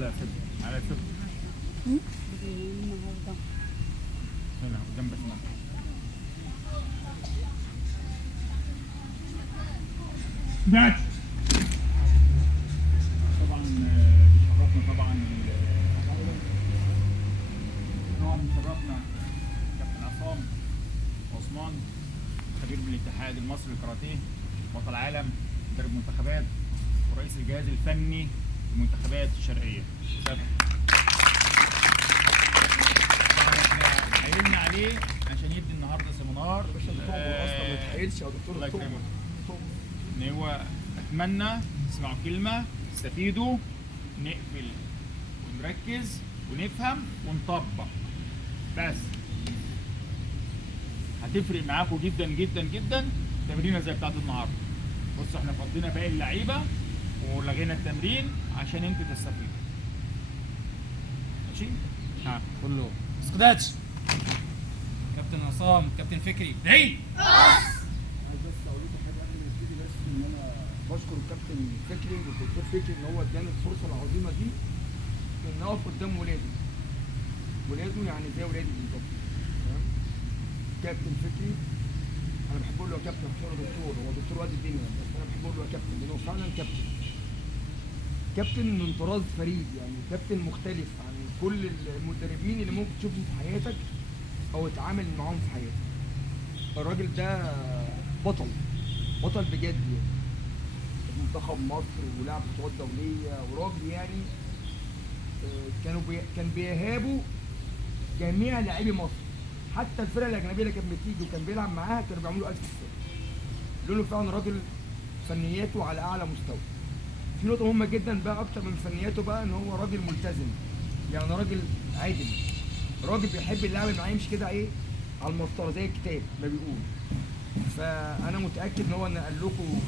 يلا يا ست على ست هنا جنبك هنا. بعد طبعا بيشرفنا طبعا شرفنا كابتن عصام عثمان خبير بالاتحاد المصري للكاراتيه، بطل عالم، مدرب منتخبات، ورئيس الجهاز الفني للمنتخبات الشرقيه. حيلنا عليه عشان يدي النهارده سيمينار. اصلا ما تحيلش يا دكتور. الله يكرمك. ان هو اتمنى تسمعوا كلمه تستفيدوا، نقفل ونركز ونفهم ونطبق بس. هتفرق معاكم جدا جدا جدا تمرينه زي بتاعت النهارده. بصوا احنا فضينا باقي اللعيبه ولغينا التمرين عشان انتوا تستفيدوا. ماشي؟ ها كله اسكداتش. كابتن عصام، كابتن فكري، عيد. عايز بس اقول لكم حاجه قبل ما نبتدي، بس ان انا بشكر الكابتن فكري والدكتور فكري ان هو اداني الفرصه العظيمه دي ان اقف قدام ولاده يعني زي ولادي بالظبط. تمام. كابتن فكري انا بحب اقول له يا كابتن، مش هو دكتور، هو دكتور قد الدنيا، بس انا بحب اقول له يا كابتن لانه فعلا كابتن من طراز فريد، يعني كابتن مختلف عن كل المدربين اللي ممكن تشوفهم في حياتك او اتعامل معاهم في حياتك. الراجل ده بطل بجد يعني. منتخب مصر ولعب بطولات دوليه، وراجل يعني كان بيهابوا جميع لاعبي مصر، حتى الفرق الاجنبيه اللي كانت بتيجي وكان بيلعب معاها كانوا بيعملوا 1000 حساب. لانه فعلا راجل فنياته على اعلى مستوى. في نقطه مهمه جدا بقى اكتر من فنياته بقى، ان هو راجل ملتزم، يعني راجل عادل، راجل بيحب اللاعب اللي معاه يمشي كده ايه على المسطره زي الكتاب ما بيقول. فانا متاكد ان هو نقل لكم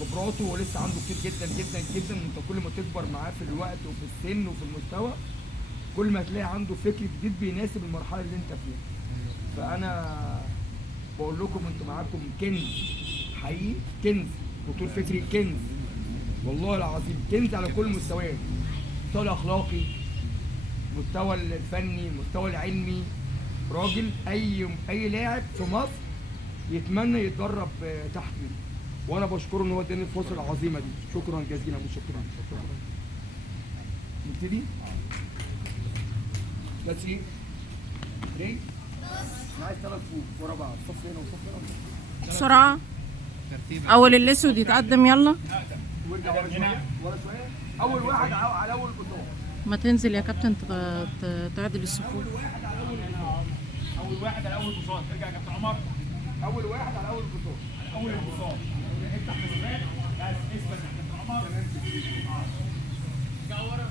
خبراته، ولسه عنده كتير جدا جدا جدا. انت كل ما تكبر معاه في الوقت وفي السن وفي المستوى كل ما تلاقي عنده فكر جديد بيناسب المرحله اللي انت فيها. فانا بقول لكم انتوا معاكم كنز حقيقي، كنز. دكتور فكري كنز والله العظيم، كنز على كل المستويات، المستوى الاخلاقي، المستوى الفني، المستوى العلمي. راجل اي لاعب في مصر يتمنى يتدرب تحت منه، وانا بشكره ان هو اداني الفرصه العظيمه دي. شكرا جزيلا، متشكرا. نبتدي بس ايه؟ ري انا عايز 3 فوق ورا بعض، صف هنا وصف هنا بسرعة. أول الأسود يتقدم يلا. وارجع ورا شويه ورا شويه. اول واحد على اول قطاع. ما تنزل يا كابتن تعدل الصفوف. اول واحد على اول بساط. ارجع يا كابتن عمر. اول واحد على اول قطاع. على اول البساط. افتح مسافات بس اثبت يا كابتن عمر. ارجع ورا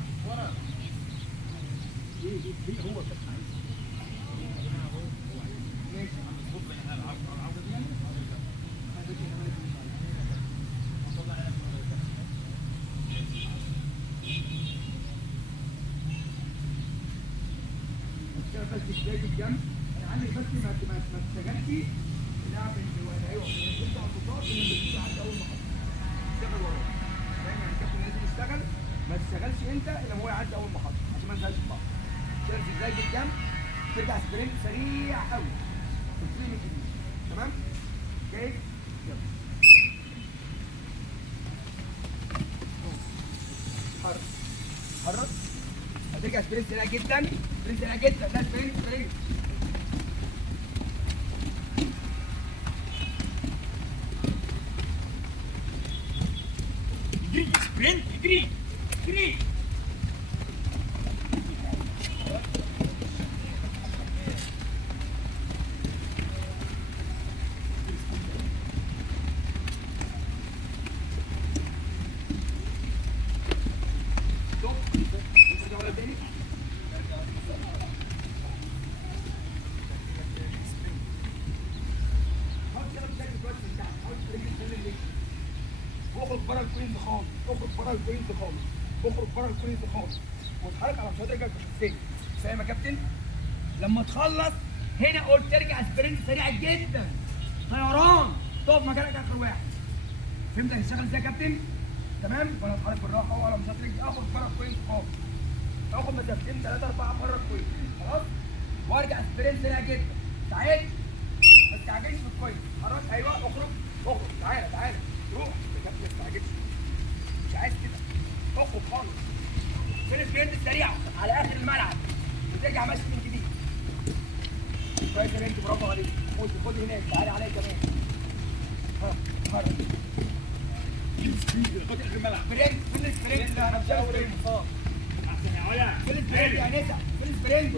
هو كابتن عايز بس بدايه الجنب. انا عندك بس ما تشتغلش اللاعب اللي هو هيقف انت على البطاقه اللي بتيجي عند اول محطه اشتغل وراه. فاهم يعني الكابتن لازم يشتغل، ما تشتغلش انت الا هو يعدي اول محطه عشان ما نزهقش بعض. تشتغل في بدايه الجنب، ترجع سبرنت سريع قوي تبتدي من جديد. تمام؟ جاي؟ يلا حرك هترجع سبرنت سريع جدا، سبرنت سريع جدا. لا سبرنت سبرنت. اجري. اخرج بره الكوينز خالص، اخرج بره الكوينز خالص، اخرج بره الكوينز خالص، واتحرك على مشاهد رجلك بشفتين. فاهم يا كابتن؟ لما تخلص هنا قلت ترجع سبرنت سريع جدا، طيران، تقف مكانك اخر واحد. فهمت هتشتغل ازاي يا كابتن؟ تمام؟ وانا اتحرك بالراحه اهو على مشاهد رجلي، اخرج بره الكوينز خالص، اخد مسافتين 3 4 بره كويس خلاص، وارجع سبرنت سريع جدا. تعال ما تستعجلش في الكويس، حرك ايوه، اخرج تعالى روح بجد، ما تستعجلش، مش عايز كده، اخرج خالص، فين سبرنت سريع على اخر الملعب وترجع ماشي من جديد. كويس يا بنت، برافو عليك، خد هناك، تعالى عليا كمان. ها حرك خد اخر الملعب. سبرنت، فين السبرنت ده؟ انا مش عارف سبرنت. احسن يا ولا. فين السبرنت يا نسا؟ فين السبرنت؟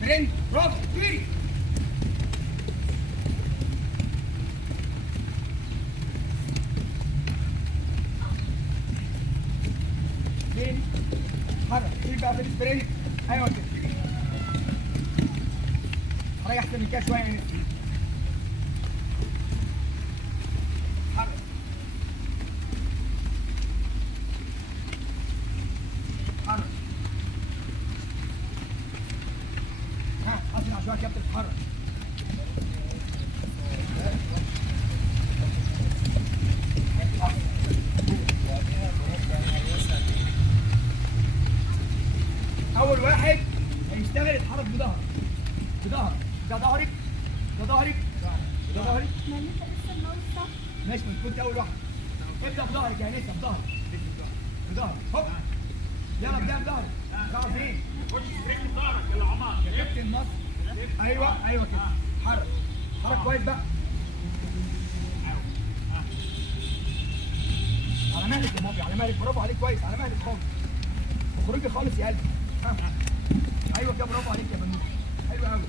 سبرنت، برافو، طيري. فين؟ حرك، طيري بقى، فين السبرنت؟ ايوه كده. حرك احسن من كده شويه يا نسا. حرك. حرك. ها اسرع شويه يا كابتن، اتحرك. اول واحد هيشتغل يتحرك بظهرك، ده ظهرك، ده ظهرك. ماشي، ما انت كنت اول واحد. ابدا بظهرك يا نسا، بظهرك هوب، يلا ابدا بظهرك. راح فين؟ خد سبرنت في ظهرك يلا عمر. يا كابتن مصر. ايوه كده، حرك كويس بقى. على مهلك يا مافيا، على مهلك، برافو عليك، كويس، على مهلك خالص. اخرجي خالص يا قلبي. ايوه كده، برافو عليك يا بنوت، حلو قوي.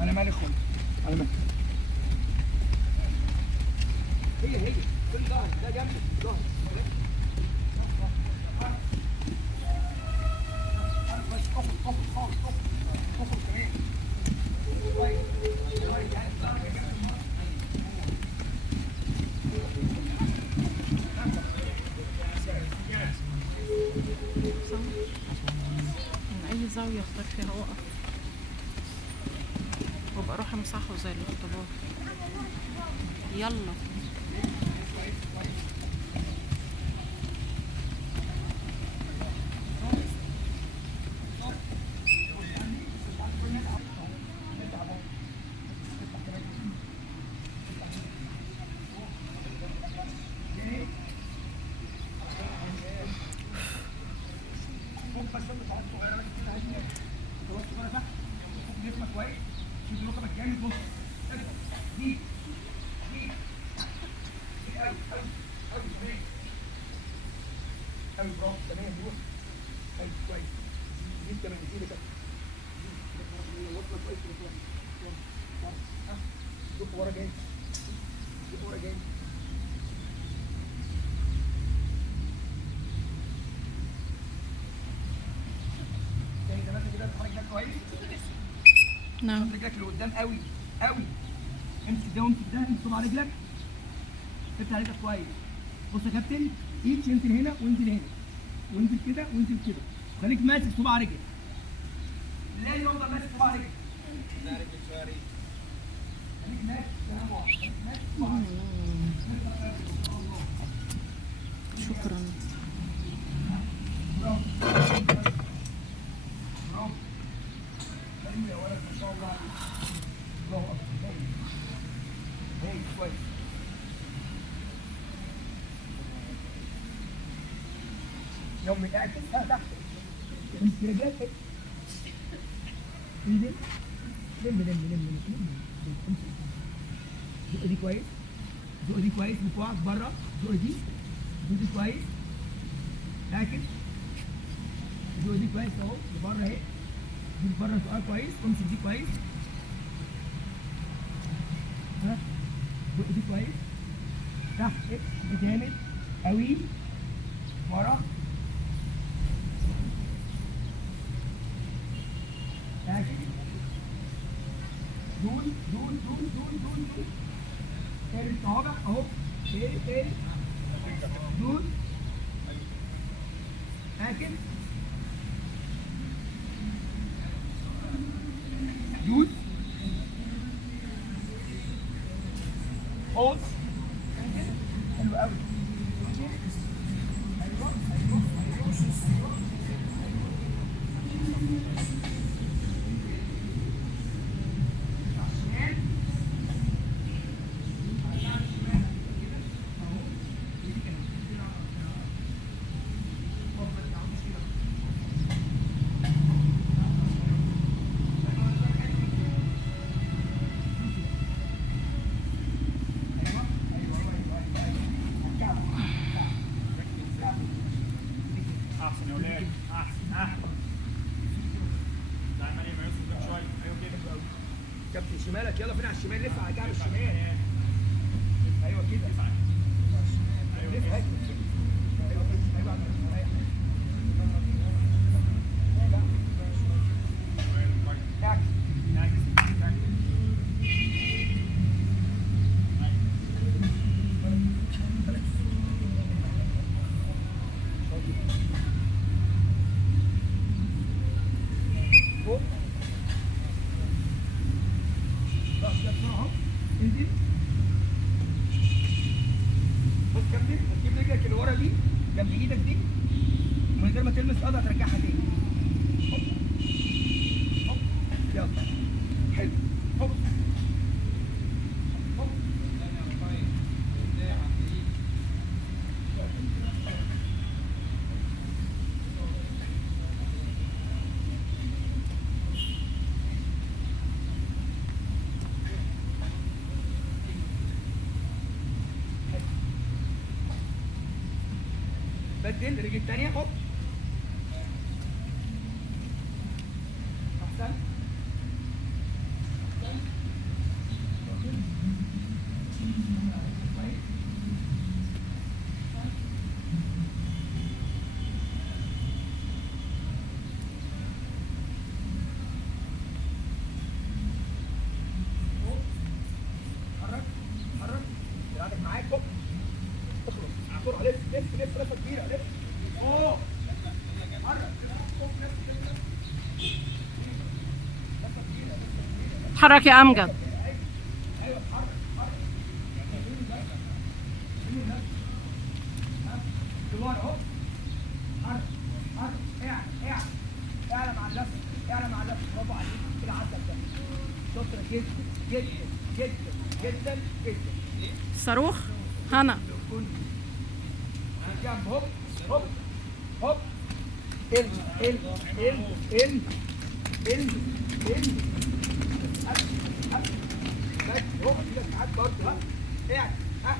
على مهلك خالص، على مهلك. هي كل ظهرك ده جنب ظهرك. اخرج خالص، اخرج كمان. من اي زاوية اختار فيها اقف وابقى روحي مصحوة زي الاختبار. يلا كويس، شوف ركبك جامد، بص دي قوي، برافو، تمام، روح كويس، دي كمان، دي كده وصلت كويس، زق ورا جامد، تاني زي ما انت كده بتتحرك ده كويس. نعم. رجلك لقدام قوي، امسك ده وامسك ده، امسك صباع رجلك، افتح رجلك كويس. بص يا كابتن، ايدك ينزل هنا وينزل هنا، وينزل كده وينزل كده، خليك ماسك صباع رجلك، لازم افضل ماسك صباع رجلك. خليك ماسك صباع رجلك. شكرا. برافو يا ولد، ما شاء الله عليك، الله اكبر، هاي كويس. يوم اعكس، تحت امسك رجلك، لم زق دي كويس، بكوعك بره، زق دي كويس، اعكس، زق دي كويس اهو لبره اهي، دي بره سؤال كويس، امسك دي كويس، ها زق دي كويس، تحت جامد قوي، ورا، دول تاني صوابع اهو، تاني دول هاكل دوس بوز. حلو قوي. احسن يا ولاد، احسن. تعال مريم يا يوسف كده شويه، ايوه كده. كابتن شمالك، يلا فين على الشمال، لف على كعب الشمال. ايوه كده. لف هات. ايوه كده. ايوه على الشمال. بص كابتن، هتجيب رجلك اللي ورا دي جنب ايدك دي ومن غير ما تلمس الارض هترجعها تاني. هوب هوب يلا حلو. هوب هوب بدل الرجل الثانية. هوب أحسن. حرك حرك دراعك معاك. هوب اخلص بسرعة، لف لف لف لفة كبيرة، لف فوق. حرك فوق، لف لف لف لفة كبيرة، لفة كبيرة. اتحرك يا امجد. ايوه اتحرك اتحرك. لورا اهو. حرك حرك. اعلى مع اللفة، اعلى مع اللفة. برافو عليك كده، عدى ده. شاطرة جدا جدا جدا جدا جدا. صاروخ هنا. جنب. هوب هوب هوب. ال ال ال ال ال ال بس هوب ايدك معاك برضه. ها اعد. ها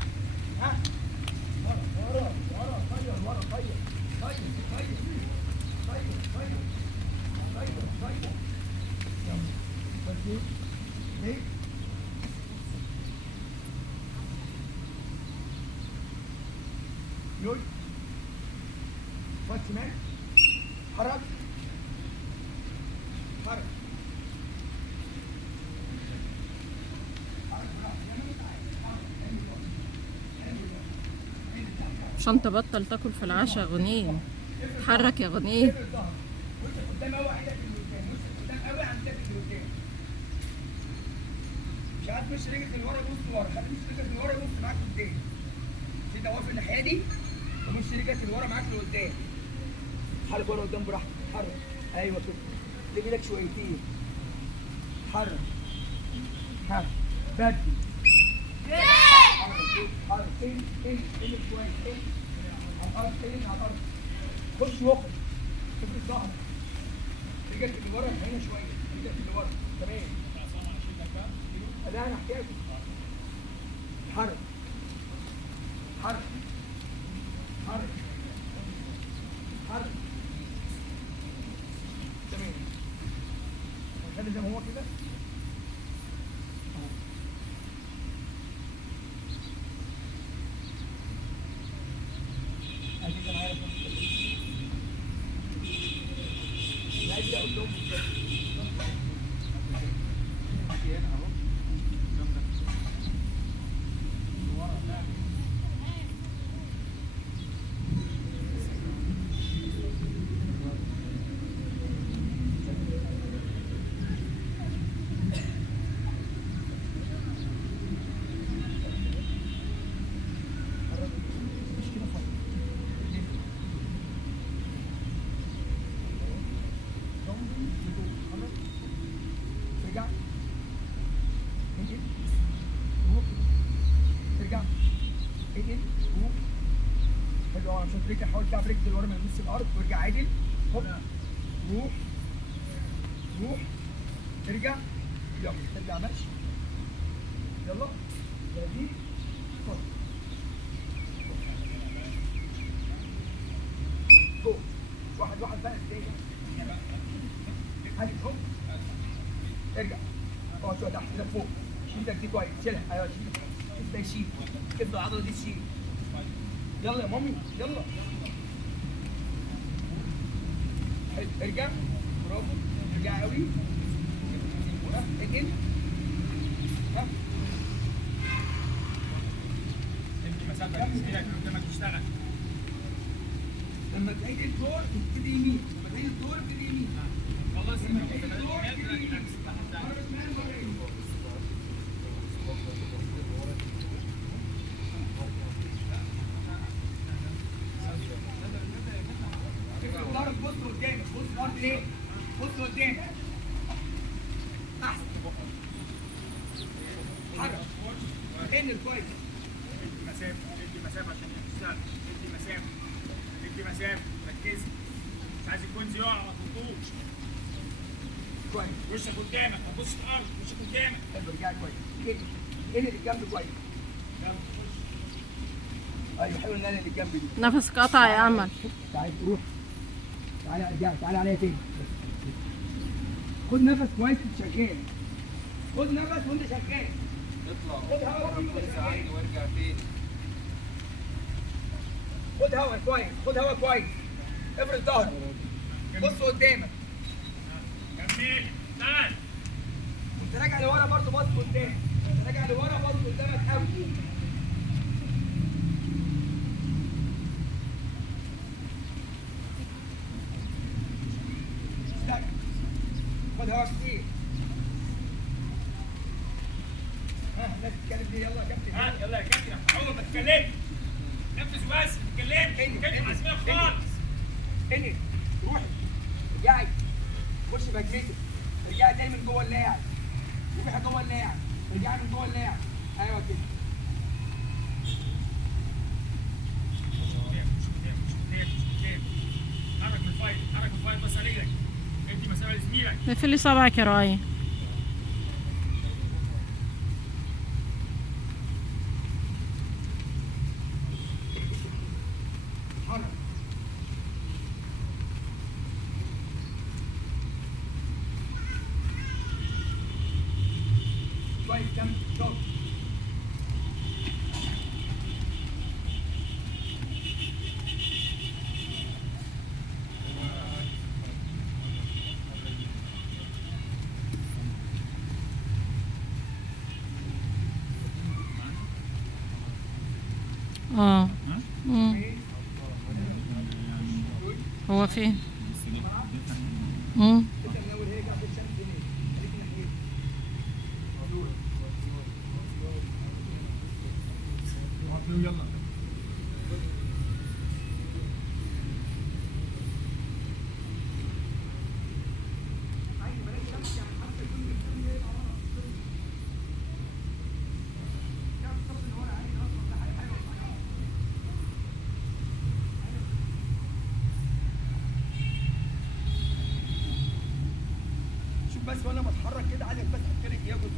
ها ورا طير، ورا طير طير طير طير طير طير طير. يلا بس ليه؟ يوي فات شمال. حرك حرك. عشان تبطل تاكل في العشاء غنيم. اتحرك يا غنيم. وش قدام قوي، عينك لقدام. وش قدام قوي، عندك لقدام. مش عارف مش رجلك اللي ورا يبص ورا، خلي مش رجلك اللي ورا يبص معاك قدام. كده واقف الناحيه دي ومش رجلك اللي ورا معاك لقدام. حرك ورا قدام براحتك. حرك. ايوه كده. لف ايدك شويتين. حرك. ها بدي. حرك. ايه شويه. ايه على الارض. ايه على الارض. خش واخد. افرد ظهرك. رجلك اللي ورا هنا شويه. رجلك اللي ورا. تمام. ده انا حكايتي. حرك حرك حرك حرك. تمام. خلي زي ما هو كده. ادي كان عارف لا ده قدام. حلو قوي. عشان رجلك حاول تلعب رجل لورا من نص الارض وارجع عادل. هوب روح روح ارجع يلا ترجع ماشي يلا دي خد فوق واحد بقى ازاي هادي هوب ارجع اقعد شويه تحت ايدك فوق شيل ايدك دي كويس شيلها ايوه شيل ابدا يشيل ابدا العضله دي تشيل يلا يا مامي يلا حلو ارجع برافو ارجع قوي ها اجل ها انت مسافه زميلك قدامك تشتغل. لما تعيد الدور تبتدي يمين لما تعيد الدور تبتدي يمين خلاص لما تعيد الدور انت تبتدي يمين مرة شمال مرة يمين الضرب بص قدامك بص الارض ليه بص قدامك احسن حرك انقل كويس ادي مسافه عشان تشتغل. ادي مسافه ركزي مش عايز الكونز يقع ما تحطوش. كويس وشك قدامك ما تبصش في الارض وشك قدامك. حلو رجع كويس انقل الجنب كويس يلا خش. ايوه حلو ان انا اللي الجنب دي نفس قطع يا امل. تعالى روح تعالى ارجع تعالى عليا تاني خد نفس كويس وانت شغال خد نفس وانت شغال خد هوا وانت شغال وارجع تاني. خد هوا كويس خد هوا كويس افرد ظهرك بص قدامك كمل تعال. وانت راجع لورا برضه بص قدامك انت راجع لورا بص قدامك قوي اشتغل خد هوا كتير ها الناس بتتكلم ليه يلا يا كابتن يلا يا كابتن عمر ما تتكلمش. نفس بس ما تتكلمش. اتكلم على اسمها خالص. انقل روحي ارجعي خش بجلدك ارجعي تاني من جوه اللاعب روحي جوه اللاعب ارجعي من جوه اللاعب ايوه كده حرك من الفايت بس على ايدك. ادي مسافه لزميلك. اقفلي صبعك يا رؤية. حرك كويس كمل شوط اه هو فين؟ انت من اول هيك عشان الشمس هنا خليك ناحيتي يلا شوف بس وانا بتحرك كده عايزك بس تحط لي ياخد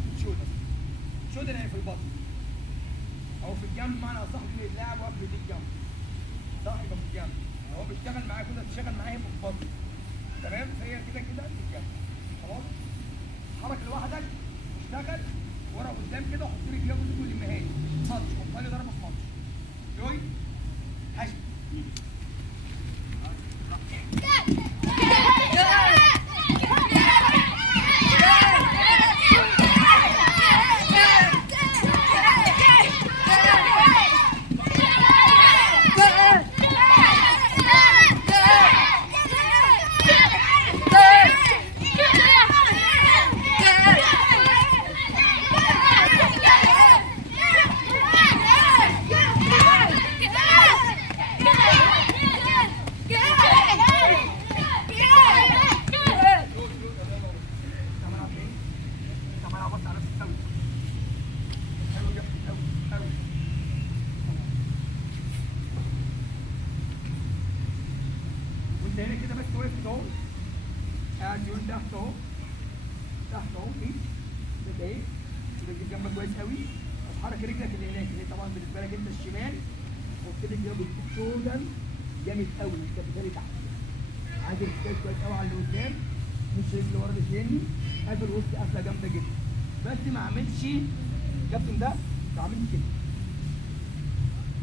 شودر يعني في البطن او في الجنب معنى اصح ان اللاعب واقف في الجنب صح يبقى في الجنب هو بيشتغل معايا كده بيشتغل معايا في البطن تمام فهي كده في الجنب خلاص حرك لوحدك اشتغل ورا قدام كده وحط لي ياخد كل مهاري ماتش حط لي ضربه في ماتش جوي هشم تحت اهو، تحت اهو ايد كده ايه، رجلك جنبك كويس قوي، هتحرك رجلك اللي هناك اللي هي طبعا بالنسبه لك انت الشمال، حط رجلك كده بالشولدر جامد قوي، انت بتالي تحت عايز الكتاب كويس قوي على اللي قدام، مش رجل اللي ورا اللي تاني، قافل وسط قفله جامده جدا، بس ما اعملش الكابتن ده ما اعملش كده،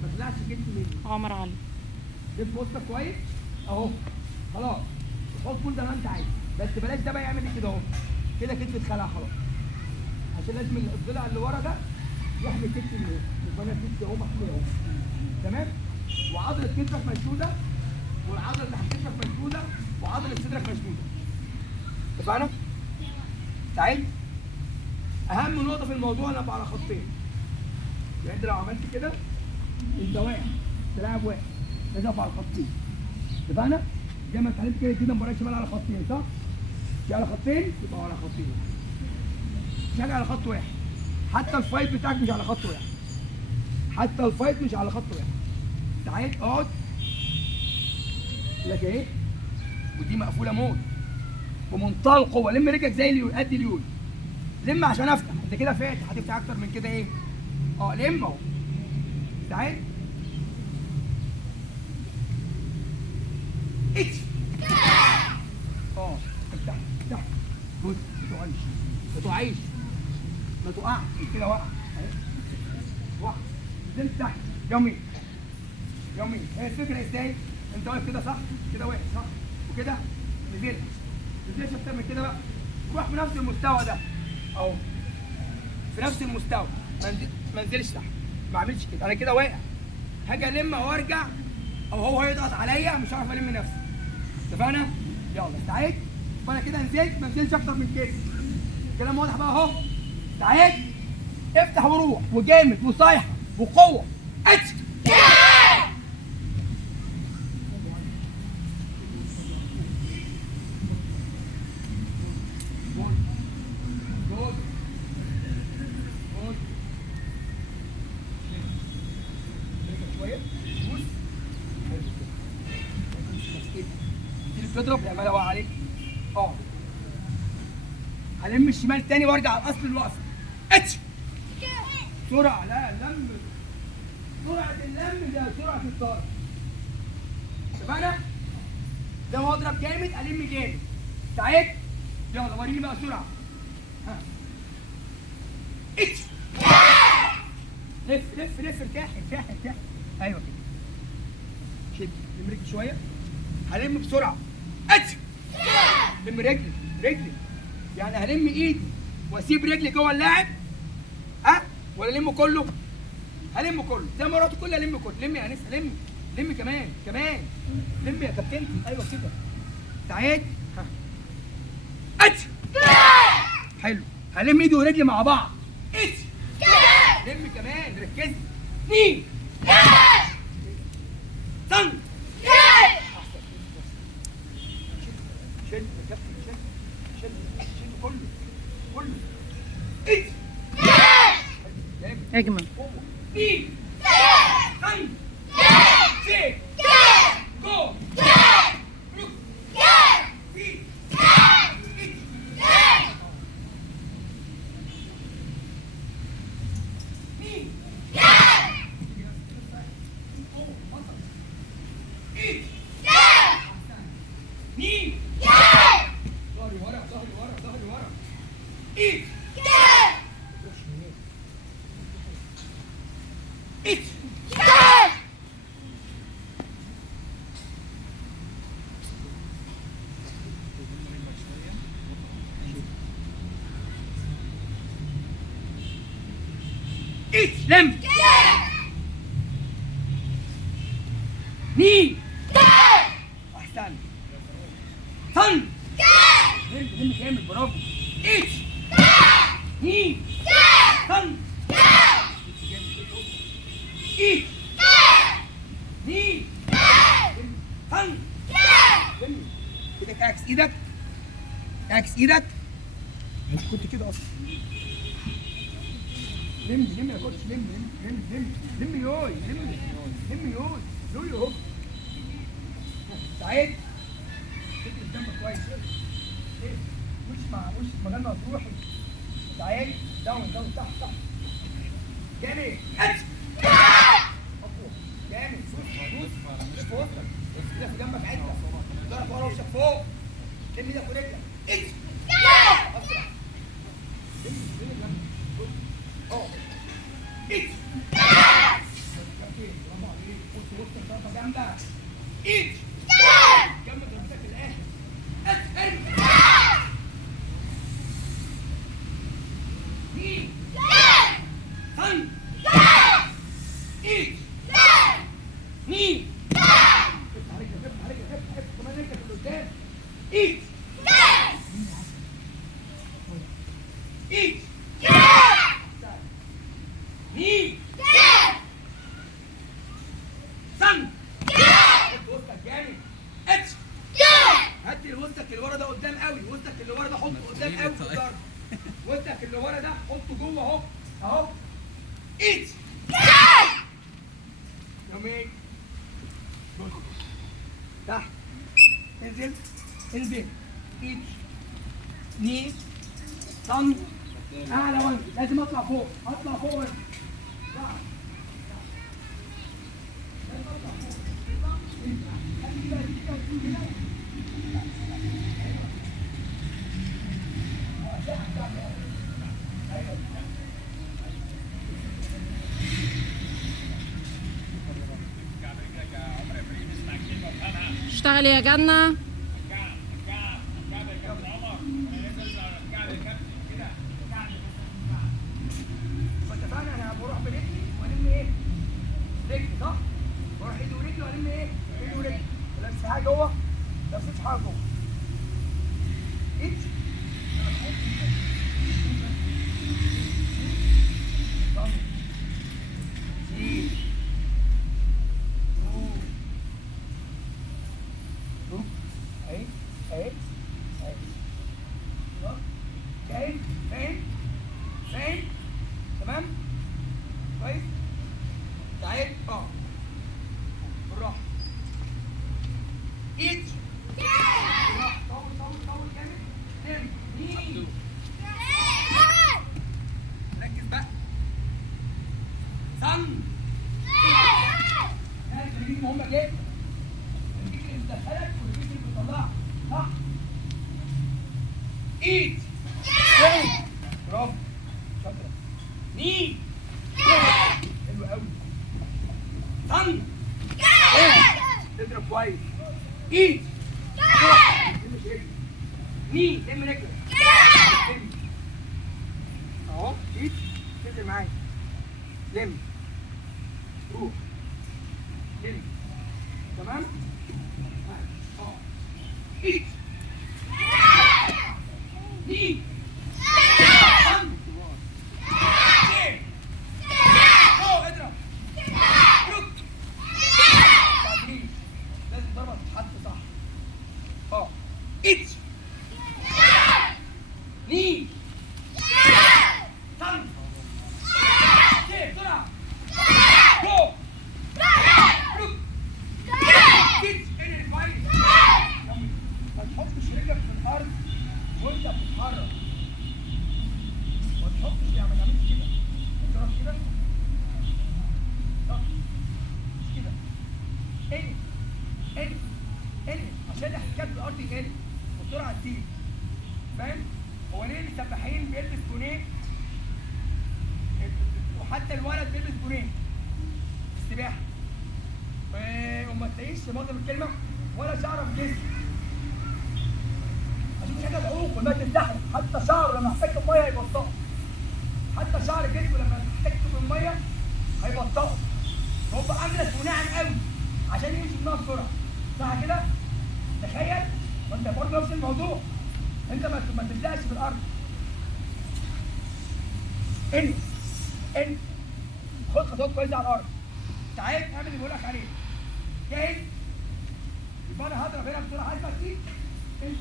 ما طلعش كتف مني، عمر علي. جبت وسطك كويس اهو، خلاص حط كل ده ما انت عايز، بس بلاش ده بقى يعمل كده اهو، كده كتف اتخلع خلاص، عشان لازم الضلع اللي ورا ده يحمي كتف اللي هنا، يبقى انا كتفي اهو محمي اهو، تمام؟ وعضله كتفك مشدوده، والعضله اللي تحت كتفك مشدوده، وعضله صدرك مشدوده. اتفقنا؟ سعيد؟ اهم نقطه في الموضوع انا ابقى على خطين. يعني انت لو عملت كده انت واقع، تلعب واقع، لازم ابقى على خطين. اتفقنا؟ زي ما اتعلمت كده كده مباراه شمال على خطين صح؟ مش على خطين يبقى على خطين. مش حاجه على خط واحد. حتى الفايت بتاعك مش على خط واحد. حتى الفايت مش على خط واحد. تعال اقعد. لك ايه؟ ودي مقفوله موت. بمنتهى القوه، لم رجلك زي اليول قد اليول. لم عشان افتح، انت كده فاتح، هتفتح اكتر من كده ايه؟ لم اهو. تعال. اتش. افتح افتح. جود، ما تقعش. ما تقعش. ما تقعش، كده واقع. اهي. واقع. نزلت تحت. يومي. يومي. هي الفكره ازاي؟ انت واقف كده صح؟ كده واقف صح؟ وكده نزلت. نزلتش اكتر من كده بقى. روح في نفس المستوى ده. اهو. في نفس المستوى. ما انزلش تحت. ما اعملش كده، انا كده واقع. هاجي الم او ارجع او هو هيضغط عليا مش هعرف الم نفسي. اتفقنا؟ يلا استعد. فانا كده نزلت، ما انزلش اكتر من كده. الكلام واضح بقى اهو. استعد. افتح وروح وجامد وصايحه وقوه. اتش. تضرب يعملها واقع عليك. هلم الشمال تاني وارجع على الاصل الوقفه. اتش. سرعه، لا لم. سرعه اللم ده سرعه الطارق. اتفقنا؟ ده هو اضرب جامد الم جامد. سعيد؟ يلا وريني بقى سرعه. ها. اتش. لف لف لف، ارتاح ارتاح ارتاح. ايوه كده. شد، لم رجلي شويه. هلم بسرعه. اتش. لم رجلي رجلي. يعني هلم ايدي واسيب رجلي جوه اللاعب، ولا الم كله؟ هلم كله زي ما رحت كله، الم كله. لم يا انسه، لم لم كمان كمان. لم يا كابتنتي. ايوه كده. تعال. اتش. حلو. هلم ايدي ورجلي مع بعض. اتش. لم كمان، ركزي. ني. صن. شد يا كابتن، شد شد شد كله كله. اتش. اجمل. بي. صن. سي. جو. روك. في. لم. ني. احسن. صن. لم كامل، برافو. اتش. ني. صن. ايد. ني. صن. كده اعكس ايدك، اعكس ايدك. انت كنت كده اصلا. لم يا كوتش، لم يوي، لم يوي اهو. سعيد. فكر جنبك كويس. وش مجال مفتوح. تعالي داون تحت جامد. جامد. بص في وسطك، بص كده في جنبك حته، ضرب ورا وشك فوق، لم ايدك ورجلك، اسرع. لم جنبك، بص اهو، برافو عليك. بص وسطك ضربه جامده، جنب ضربتك في الاخر، هات لي وسطك اللي ورا ده قدام قوي، وسطك اللي ورا ده حطه قدام قوي في الضرب. وسطك اللي ورا ده حطه جوه اهو. يومين. بص تحت، انزل ايد ني صن اعلى وانزل. لازم اطلع فوق وانزل. اشتغل يا جنة. اتفقنا انا بروح برجلي والم ايه؟ رجلي صح؟ بروح ايدي ورجلي والم ايه؟ ايدي ورجلي. لابس حاجه جوه؟ لابسش حاجه جوه. ايد فاهم؟ تمام؟ كويس؟ تعال بالراحة. ايد بالراحة. طول جامد. نم. ركز بقى. صن. الخليج مهمة جدا. الخليج اللي بتدخلك والخليج اللي بتطلعك. صح؟ ايد. برافو. شاطرة. ني. حلو قوي. صن. تضرب كويس. ايد. لم رجلك. ني. لم رجلك. اهو ايد. تنزل معايا. لم. روح. لم. تمام؟ ايد. ني. لازم ضربة تتحط صح. ايد. ني. صن. بسرعة. جو. رك. ايد. انقل كويس. ما تحطش رجلك في الارض وانت بتتحرك. ما تحطش يعني ما تعملش كده. تضرب كده. مش كده. انقل عشان الاحتكاك بالارض يقل والسرعه تزيد. فاهم؟ هو ليه السباحين بيلبس جونيه وحتى الولد بيلبس جونيه في السباحه وما تلاقيش معظم الكلمه ولا شعره في جسمه عشان مش حاجه تعوق والماء تتزحلق. حتى شعره لما يحتك بالميه هيبطئه. حتى شعر جسمه لما يحتك بالميه هيبطئه. هو اجلس وناعم قوي عشان يمشي منها بسرعه. صح كده؟ تخيل وانت برضه نفس الموضوع. انت ما تلزقش في الارض. انت خد خطوات كويسه على الارض. تعال اعمل اللي بقول لك عليه. جاهز؟ يبقى انا هضرب هنا بسرعه. عايز تيجي؟ انت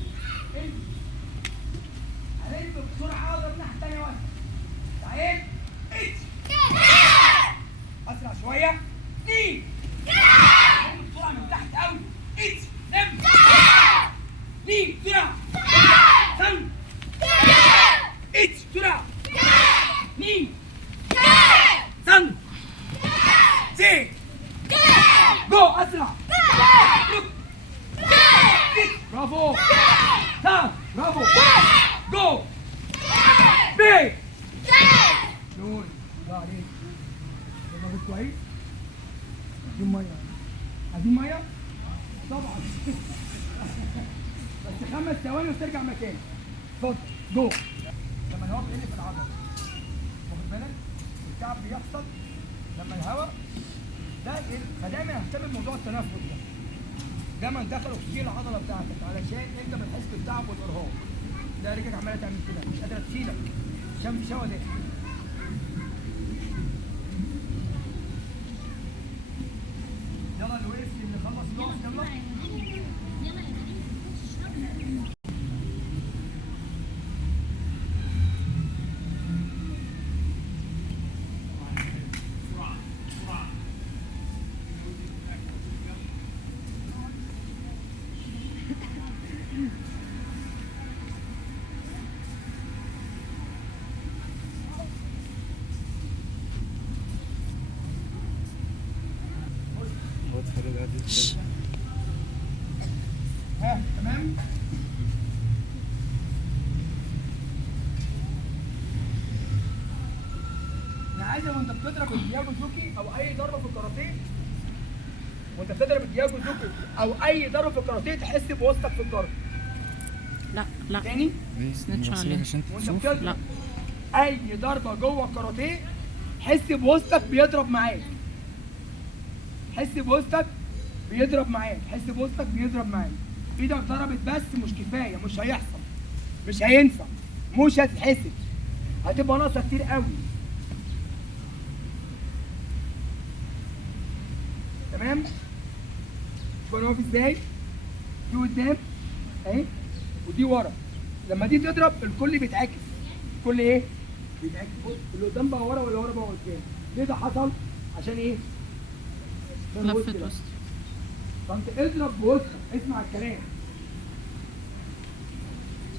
هلف بسرعه اضرب الناحيه الثانيه واسع. تعال اسرع شويه. ني بسرعه من تحت قوي. لم ني بسرعه. الله عليك. ده كويس. عايزين ميه. عايزين ميه؟ طبعا. بس 5 ثواني وترجع مكانك. اتفضل جو. لما الهواء بيقل في العضله واخد بالك؟ التعب بيحصل لما الهواء ده يقل، فدايما اهتم بموضوع التنفس ده. دايما دخل اكسجين العضله بتاعتك علشان انت بتحس بالتعب والارهاق. ده رجلك عماله تعمل كده مش قادره تشيلك عشان في شوا ده. يلا اللي وقف اللي خلص يقف يلا. ها تمام. انا عايز وانت بتضرب الدياجو زوكي او اي ضربه في الكاراتيه، وانت بتضرب الدياجو زوكي او اي ضربه في الكاراتيه تحس بوسطك في الضرب. لا تاني سنتش عليه. وانت بتضرب لا اي ضربه جوه الكاراتيه حس بوسطك بيضرب معاك. حس بوسطك بيضرب معاك، حس بوسطك بيضرب معاك. ايدك ضربت بس مش كفايه، مش هيحصل، مش هينفع، مش هتتحسب، هتبقى ناقصه كتير قوي. تمام؟ شوف انا واقف ازاي؟ دي قدام اهي ودي ورا. لما دي تضرب الكل بيتعكس. الكل ايه؟ بيتعكس. بص اللي قدام بقى ورا واللي ورا بقى قدام. ليه ده حصل؟ عشان ايه؟ لفت وسط. فانت اضرب بوسطك، اسمع الكلام.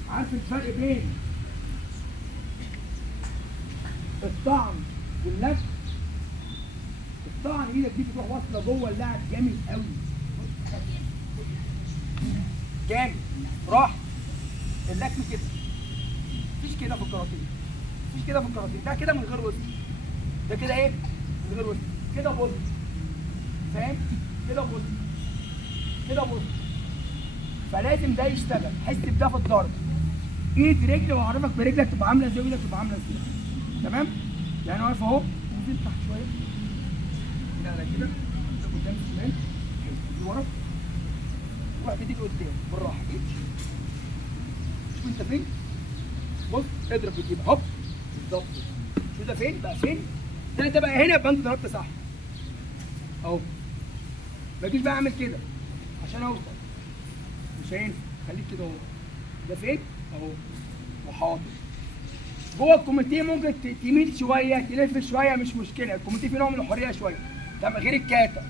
عارف الفرق بين الطعن واللف؟ الطعن ايدك دي بتروح واصله جوه اللاعب جامد قوي. جامد راح. اللكم كده. مفيش كده في الكاراتيه. مفيش كده في الكاراتيه، ده كده من غير وسط. ده كده ايه؟ من غير وسط. كده بوسط. فاهم؟ كده بوسط. كده بص، فلازم ده يشتغل. حس بده في الضرب. ايد رجل واعرفك برجلك تبقى عامله ازاي وايدك تبقى عامله ازاي. تمام؟ يعني واقف اهو نزل تحت شويه كده على كده قدام شمال دي ورا واحد ايديك قدام بالراحه. ايد شوف انت فين؟ بص اضرب بايديك هوب بالظبط. شوف ده فين؟ بقى فين؟ ده بقى هنا يبقى انت ضربت صح اهو. ما تجيش بقى اعمل كده عشان اوصل، مش هينفع. خليك كده اهو. ده فين؟ اهو وحاضر. جوه الكوميتيه ممكن تميل شويه تلف شويه مش مشكله، الكوميتيه فيه نوع من الحريه شويه. تمام؟ غير الكاتا.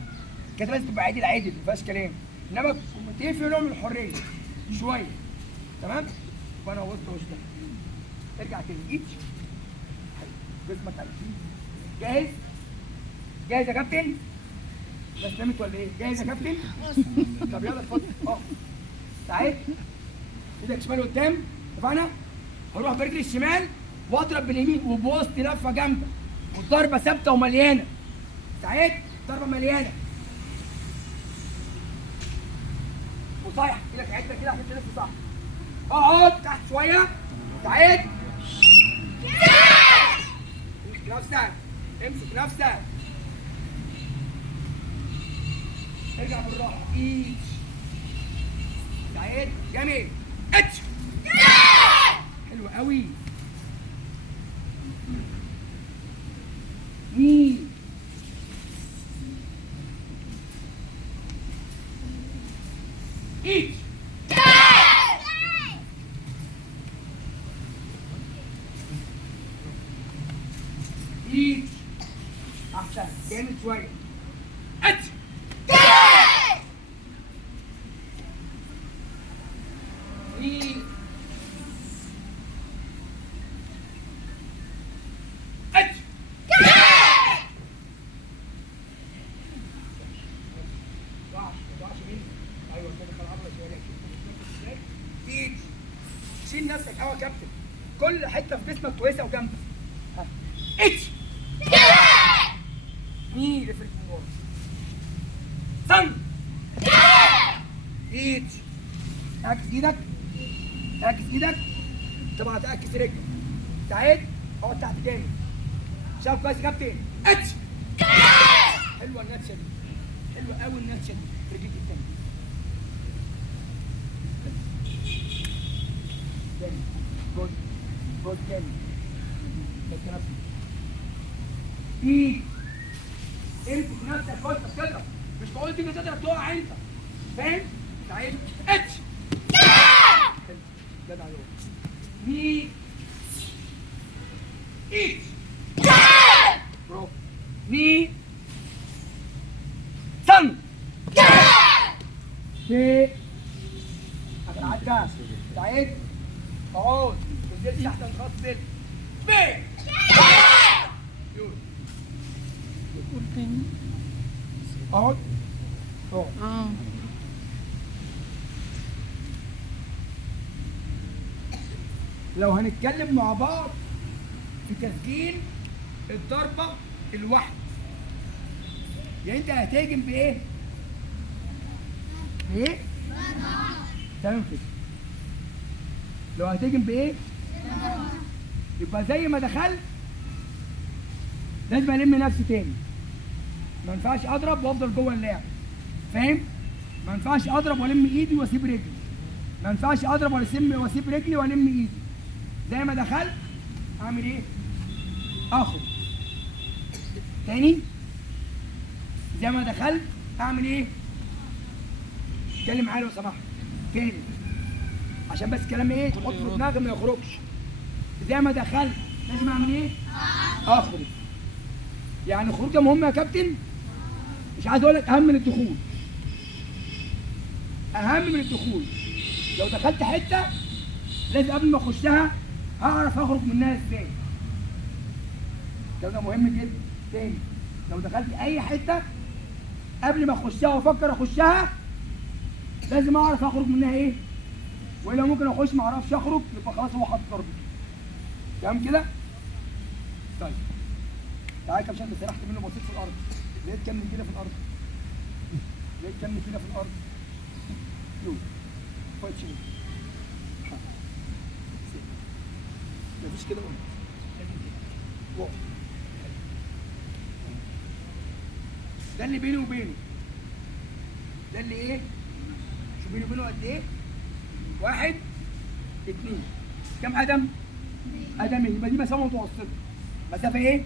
الكاتا لازم تبقى عادل عادل ما فيهاش كلام، انما الكوميتيه فيه نوع من الحريه شويه. تمام؟ وانا وسط واشتغل. ارجع تاني ايد جسمك على جاهز؟ جاهز يا كابتن؟ بس نمت ولا ايه؟ جاهز يا كابتن؟ طب يلا اتفضل. تعال ايدك شمال قدام. اتفقنا؟ هروح برجلي الشمال واضرب باليمين وبوسط لفه جامده والضربه ثابته ومليانه. سعيد ضربه مليانه وصايح ايدك عدله كده عشان تلف صح. اقعد تحت شويه. سعيد امسك نفسك، امسك نفسك. ارجع بالراحه. ايد سعيد جميل. اتش حلو قوي. ني ايد ايد احسن جامد شويه. اتش شيل نفسك قوي يا كابتن. كل حته في جسمك كويسه وجامده. اتش ني لفرق من ورا. صن. ايد. اعكس ايدك. اعكس ايدك. طبعا تعكس رجلك. سعيد اقعد تحت جامد. شايف كويس يا كابتن. اتش. حلوه النتشه دي. حلوه قوي النتشه دي. رجليك التانية. تاني. جود. جود تاني. بس نفسك. ايد. امسك نفسك وانت بتضرب. مش بقول تيجي تضرب تقع انت. فاهم؟ سعيد. اتش. جدع يوم. ني. ايد. برافو. ني. صن. في. هتعدى. سعيد. اقعد. ما تنزلش تحت الخط سلم. بي. يلا. قول تاني. اقعد. اقعد. اه لو هنتكلم مع بعض في تسجيل الضربة الواحدة، يعني انت هتهاجم بايه؟ بايه؟ تمام كده. لو هتهاجم بايه؟ يبقى زي ما دخلت لازم الم نفسي تاني. ما ينفعش اضرب وافضل جوه اللعب. فاهم؟ ما ينفعش اضرب والم ايدي واسيب رجلي. ما ينفعش اضرب واسيب رجلي والم ايدي. زي ما دخلت اعمل ايه؟ اخرج. تاني. زي ما دخلت اعمل ايه؟ اتكلم معايا لو سمحت. تاني. عشان بس كلام ايه؟ تحط في دماغي ما يخرجش. زي ما دخلت لازم اعمل ايه؟ اخرج. يعني خروجه مهمه يا كابتن. مش عايز اقول لك اهم من الدخول. اهم من الدخول. لو دخلت حته لازم قبل ما اخشها اعرف اخرج منها ازاي. ده مهم جدا. تاني. لو دخلت اي حته قبل ما اخشها وافكر اخشها لازم اعرف اخرج منها ايه. والا ممكن اخش ما اعرفش اخرج يبقى خلاص هو حاطط ضربتي. تمام كده؟ طيب. تعالى كده عشان انت سرحت منه بصيت في الارض. لقيت كم من كده في الارض. لقيت كم من كده في الارض. يو. فايت شيل. مفيش كده قول. ده اللي بيني وبينه. ده اللي ايه؟ شوف بيني وبينه قد ايه؟ 1 2. كم قدم؟ قدمين. يبقى دي مسافة متوسطة. مسافة ايه؟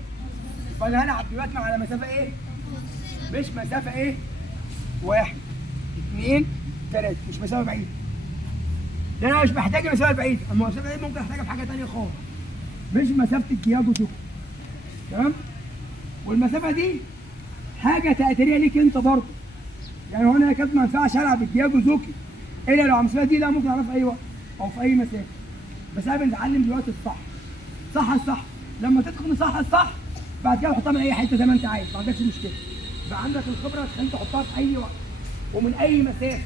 فانا هلعب دلوقتي على مسافة ايه؟ مش مسافة ايه؟ 1 2 3. مش مسافة بعيدة. لأن أنا مش محتاج المسافة البعيدة. أما المسافة البعيدة ممكن أحتاجها في حاجة تانية خالص. مش مسافة الكياجو شوف. تمام؟ والمسافة دي حاجة تأثيرية ليك أنت برضه. يعني هو أنا يا كابتن ما ينفعش ألعب الكياجو زوكي إلا لو على المسافة دي. لا ممكن ألعبها في أي وقت أو في أي مسافة. بس أنا بنتعلم دلوقتي الصح. الصح. لما تتقن الصح بعد كده حطها من أي حتة زي ما أنت عايز، ما عندكش مشكلة. يبقى عندك الخبرة تخليك تحطها في أي وقت ومن أي مسافة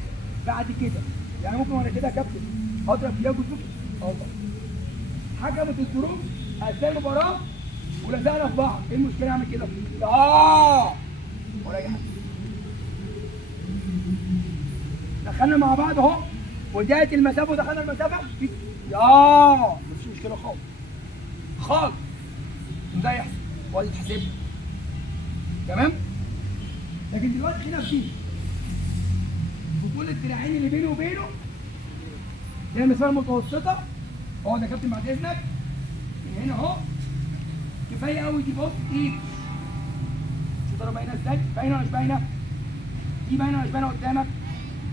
بعد كده. يعني ممكن وأنا كده يا كابتن أضرب كياجو زوكي. والله. حكمت الظروف أثناء المباراة ولزقنا في بعض. إيه المشكلة أعمل كده؟ ولا أي حاجة. دخلنا مع بعض اهو وضاقت المسافه ودخلنا المسافه مفيش مشكله خالص. ده يحصل وادي تحسب. تمام؟ لكن دلوقتي خلينا في بطول الدراعين اللي بيني وبينه دي المسافه المتوسطه. اقعد يا كابتن بعد اذنك. من هنا اهو كفايه قوي. دي بص ايد. شوف ضربه باينه ازاي؟ باينه ولا مش باينه؟ دي باينه ولا مش باينه قدامك؟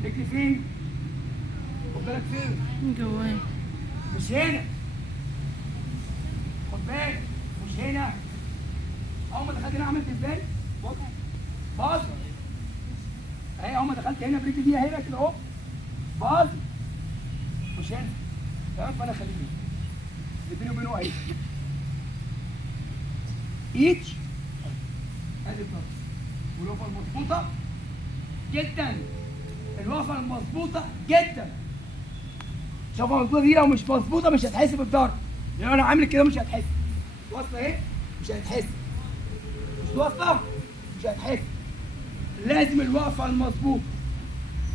رجلي فين؟ خد بالك فين؟ جواه. مش هنا. خد بالك مش هنا. اول ما دخلت هنا عملت ازاي؟ باص. اهي اول ما دخلت هنا برجلي دي هنا كده اهو. باص. مش هنا. تمام؟ فانا خليني اللي بيني وبينه اهي. ايد. ادي الضرب. والوقفه المظبوطه جدا. الوقفه المظبوطه جدا. شوف المظبوطه دي لو مش مظبوطه مش هتحس بالضرب. لو انا عامل كده مش هتحس. واصله اهي مش هتحس. مش واصله مش هتحس. لازم الوقفه المظبوطه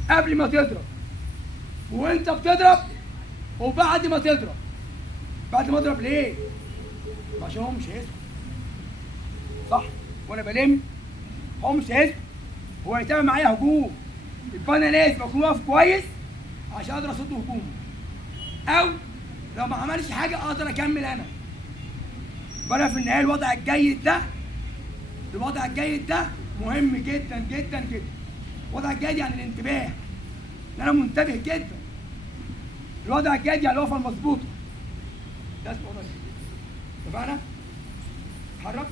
قبل ما تضرب وانت بتضرب وبعد ما تضرب. بعد ما اضرب ليه؟ عشان هو مش هيسكت، صح؟ وانا بلم هو مش هيسكت، هو هيتابع معايا هجوم، يبقى انا لازم اكون واقف كويس عشان اقدر اصد هجومه، او لو ما عملش حاجه اقدر اكمل انا. فانا في النهايه الوضع الجيد ده مهم جدا جدا جدا. الوضع الجيد يعني الانتباه، ان انا منتبه جدا. الوضع الجيد يعني الوقفه المظبوطه. ده اسمه وضع جيد. اتفقنا؟ اتحرك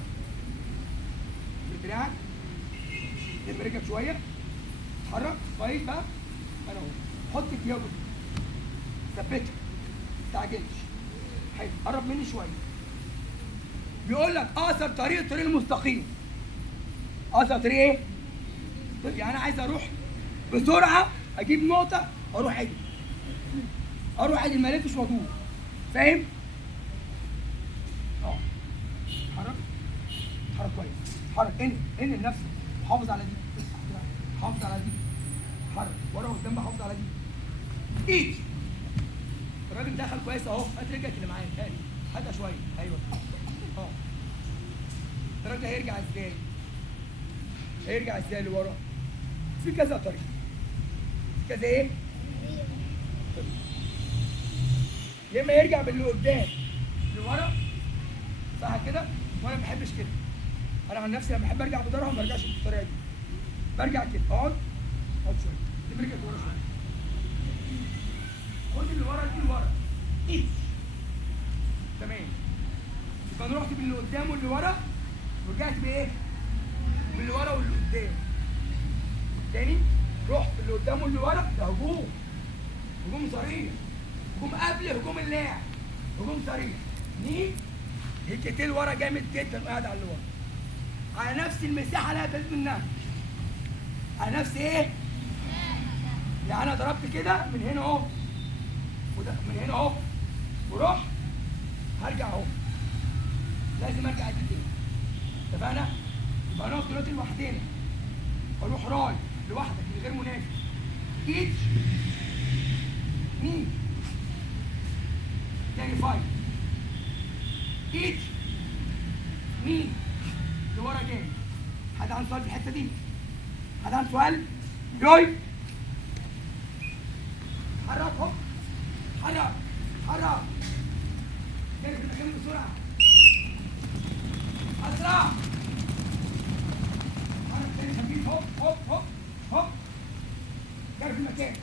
في دراعك، لم رجلك شويه، اتحرك كويس بقى. انا اهو، حط الجيوب، ثبتها، ما تستعجلش. حلو، قرب مني شويه. بيقول لك اقصر طريق المستقيم. اقصر طريق ايه؟ يعني انا عايز اروح بسرعه اجيب نقطه اروح عدل ما الفش وادور. فاهم؟ اه اتحرك كويس، اتحرك، انقل نفسك، حافظ على دي، حافظ على دي، اتحرك ورا وقدام، حافظ على دي. ايد الراجل دخل كويس اهو. هات رجلك اللي معاك، هاتها شويه. ايوه اه. الراجل هيرجع ازاي؟ لورا؟ في كذا طريقه، في كذا ايه؟ يا اما يرجع باللي قدام لورا، صح كده؟ وانا ما بحبش كده. انا عن نفسي لما بحب ارجع بضرها ما برجعش بالطريقه دي، برجع كده. اقعد شويه، دي رجلك لورا شويه، خد اللي ورا دي لورا، ايد. تمام. يبقى انا رحت باللي قدام واللي ورا، ورجعت بايه؟ باللي ورا واللي قدام. تاني، رحت باللي قدام واللي ورا، ده هجوم صريح، هجوم قبل هجوم اللاعب، هجوم صريح. هيكتين ورا جامد جدا وقاعد على اللي ورا، على نفس المساحه اللي هتبتدي منها، على نفس ايه؟ يعني انا ضربت كده من هنا اهو، وده من هنا اهو، ورحت هرجع اهو، لازم ارجع دي تاني. اتفقنا؟ يبقى نقف دلوقتي لوحدنا، اروح راي لوحدك من غير منافس، ايد مين؟ تاني فايت، ايد مين؟ لورا جاي. حد عنده سؤال في الحته دي؟ حد عنده سؤال؟ يوي حرك، هوب حرك جاي في المكان بسرعه، اسرع، حرك تاني خفيف، هوب جاي في المكان.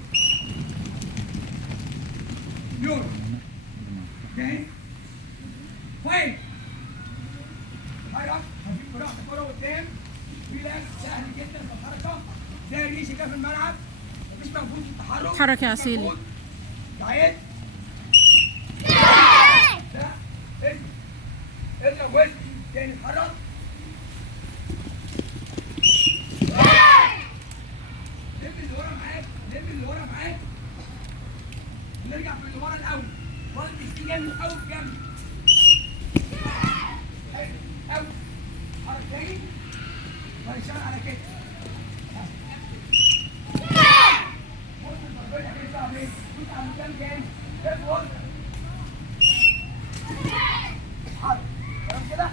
يورو جاهز؟ فايت، حرك خفيف براحتك ورا وقدام، ريلاكس، سهل جدا في الحركه، زي الريشه كده في الملعب، مفيش مجهود في التحرك. اتحرك يا عسيلي. تعيد اضرب وزن تاني، اتحرك، لم اللي ورا معاك، نرجع في اللي ورا الاول، وانت دي جنب قوي بجنب، حلو قوي. اتحرك تاني وهنشتغل على كده. بص الضربيه كده صعب ايه؟ بص على المكان تاني، لف وسط، اتحرك. تمام كده؟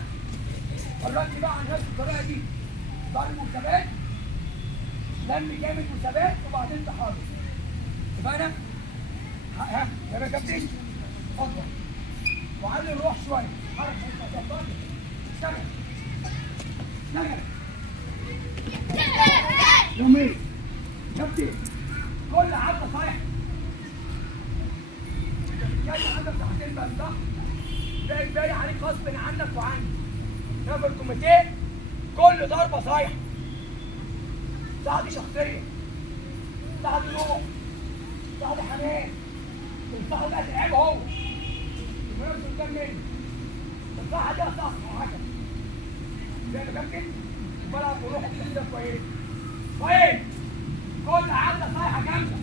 فرجني بقى عن نفس الطريقه دي، ضرب وثبات، لم جامد وثبات، وبعدين تحرك. اتفقنا؟ ها يا كابتن، اتفضل. وعلي الروح شويه، حرك انت، اتفضل، اشتغل جميل. كابتن، كل عضله صحيحه. جاي عندك ساعتين بس، صح؟ ده اجباري عليك غصب عنك وعني. نفر كوميتيه، كل ضربه صحيحه. الساعه دي شخصيه، الساعه دي روح، الساعه دي حنان، الساعه دي هتلعب اهو، المنافس قدام مني، الساعه دي صح وهكذا. زي ما كابتن بلعب وروحك كده كويس كويس، كل عضله صحيحه جامده.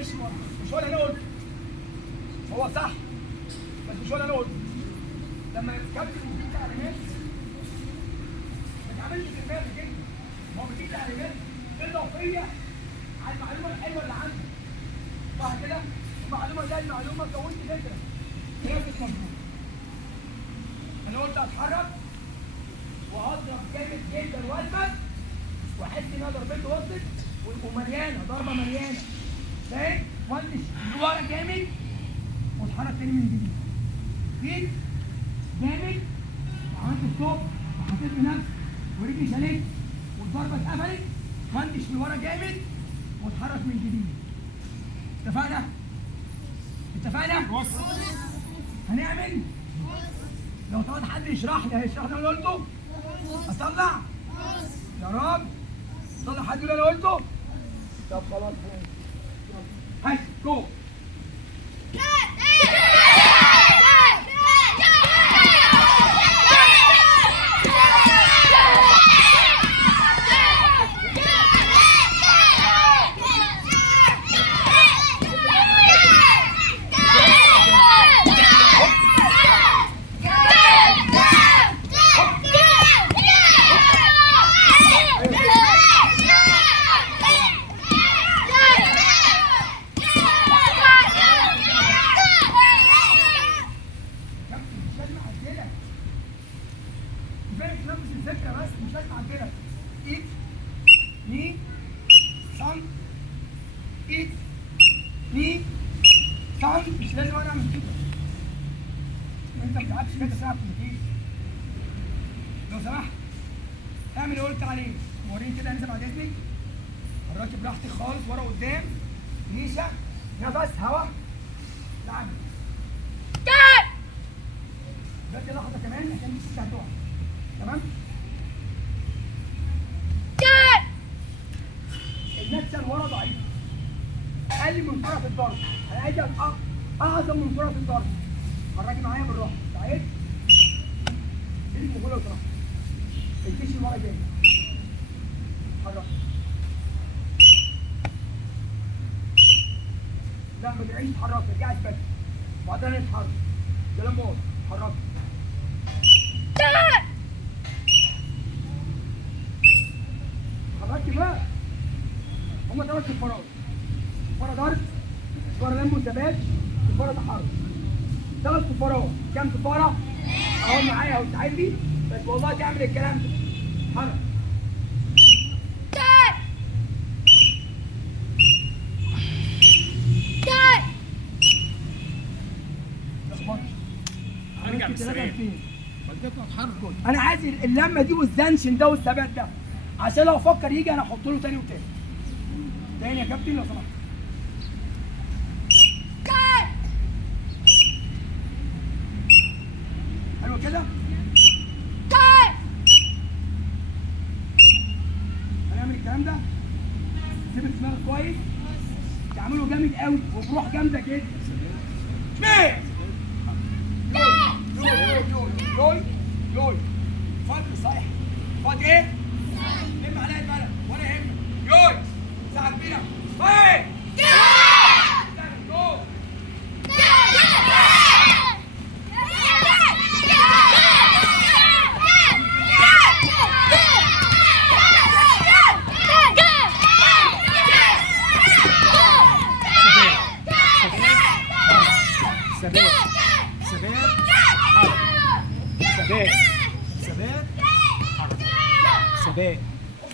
مش هو اللي انا قلته. هو صح بس مش هو اللي انا قلته. لما الكابتن بيديك تعليمات ما تعملش في دماغك كده. هو بيديك تعليمات اضافيه على المعلومه الحلوه اللي عندك. صح كده؟ المعلومه زي المعلومه كونت فكره. كلامك مظبوط. انا قلت اتحرك واضرب جامد جدا واثبت واحس ان انا ضربته وصلت ومليانه ضربه مليانه. فاهم؟ وانتش لورا جامد واتحرك تاني من جديد. جيت جامد وعملت ستوب وحطيت بنفسي ورجلي شالت والضربه اتقفلت وانتش لورا جامد واتحرك من جديد. اتفقنا؟ اتفقنا؟ بص هنعمل لو طلعت حد يشرح لي هيشرح لي اللي قلته؟ اطلع؟ يا رب طلع حد يقول اللي انا قلته؟ طب خلاص هاي جو. مش لازم انا اعمل كده. انت ما بتلعبش كده ساعه بتنتهي. لو سمحت اعمل اللي قلت عليه. وريني كده نزل بعد اذنك. حركي براحتك خالص ورا قدام. نيشه نفس هوا. لعب. بدي لحظه كمان عشان مش هتقع. تمام؟ النتشه اللي ورا ضعيفه. اقل من سرعه الضرب. انا عايز اعظم من سرعه الضرب. حركي معايا بالراحه. سعيد. ايدك موجوده لو سمحت. الكيش اللي ورا جاي. حركي. لا ما ترجعيش تتحركي، ارجعي اثبتي. وبعدين نتحرك. كلام واضح. حركي. حركي بقى. هما 3 صفارات. صفاره ضرب، صفاره لم وثبات، صفاره تحرك. 3 صفارات. كام صفاره؟ اهو معايا اهو ساعدني بس والله تعمل الكلام ده. حرك. ارجع بالسريع. انا عايز اللمه دي والزنشن ده والثبات ده عشان لو افكر يجي انا احط له تاني وتاني. تاني يا كابتن لو سمحت. حلو كده؟ هنعمل الكلام ده. سيب دماغك كويس. تعمله جامد قوي وبروح جامده جدا. اثنين. يوي فضل صحيح. فاضي ايه؟ لم عليا البلد ولا يهمك. يوي ساعة كبيرة. فاي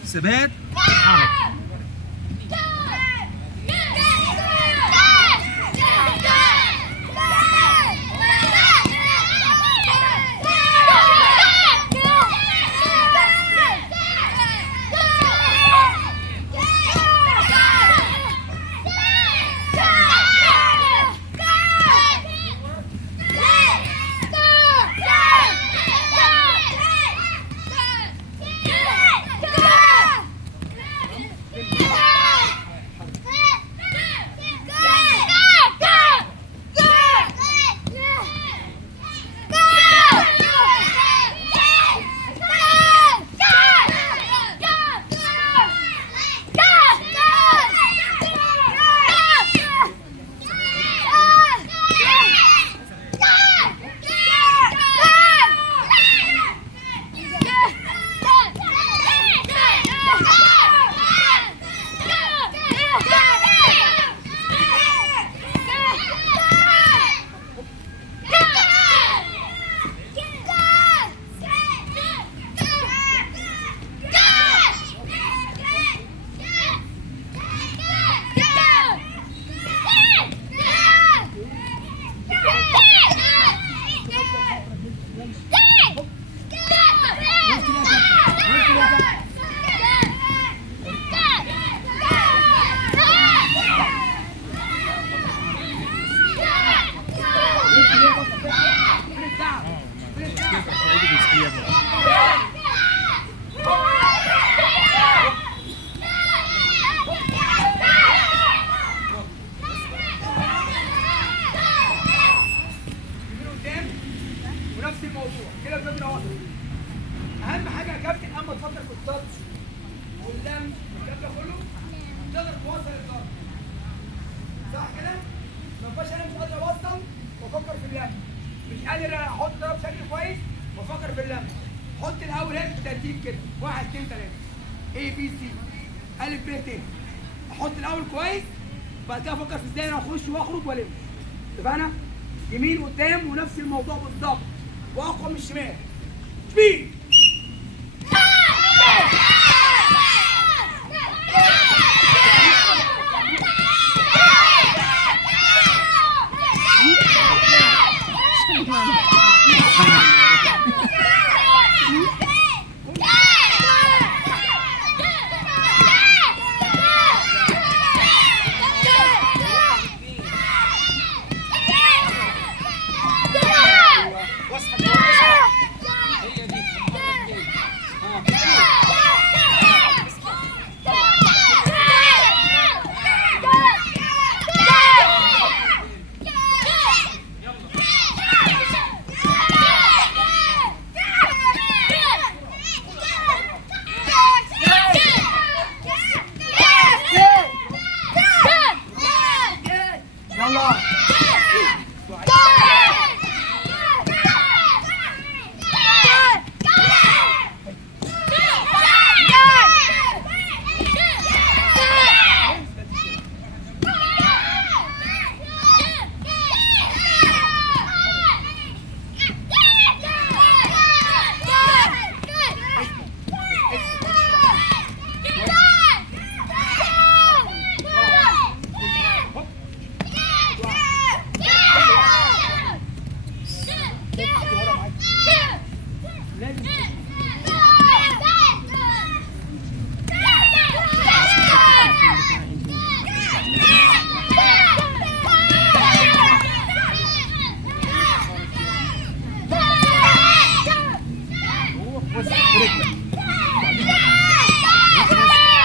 ثبات حركة. عايز احط ده بشكل كويس وافكر في اللمس. حط الاول هنا بالترتيب كده 1 2 3 A B C أ ب ت. احط الاول كويس بعد كده افكر في ازاي انا اخش واخرج والم. اتفقنا؟ يمين قدام ونفس الموضوع بالظبط واقوى من الشمال. سبيد. هي دي يلا.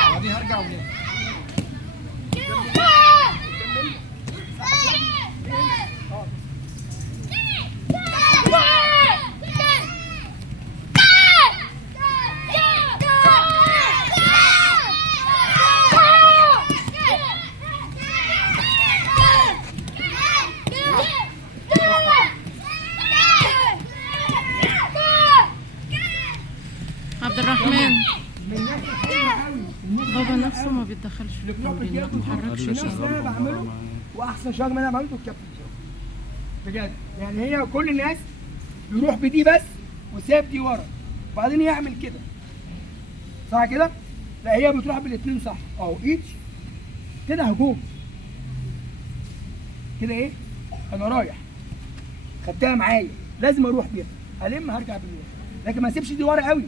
وبعدين هرجع وليه؟ عبد الرحمن من الناس الحلوه قوي. بابا نفسه ما بيتدخلش في التمرين، ما بيتحركش نفس اللي انا كده. بعمله واحسن شغل انا بعمله الكابتن بجد. يعني هي كل الناس يروح بدي بس وساب دي ورا وبعدين يعمل كده صح كده؟ لا هي بتروح بالاثنين صح. اهو ايد كده هجوم كده. ايه انا رايح خدتها معايا لازم اروح بيها الم هرجع باليوم لكن ما اسيبش دي ورا قوي.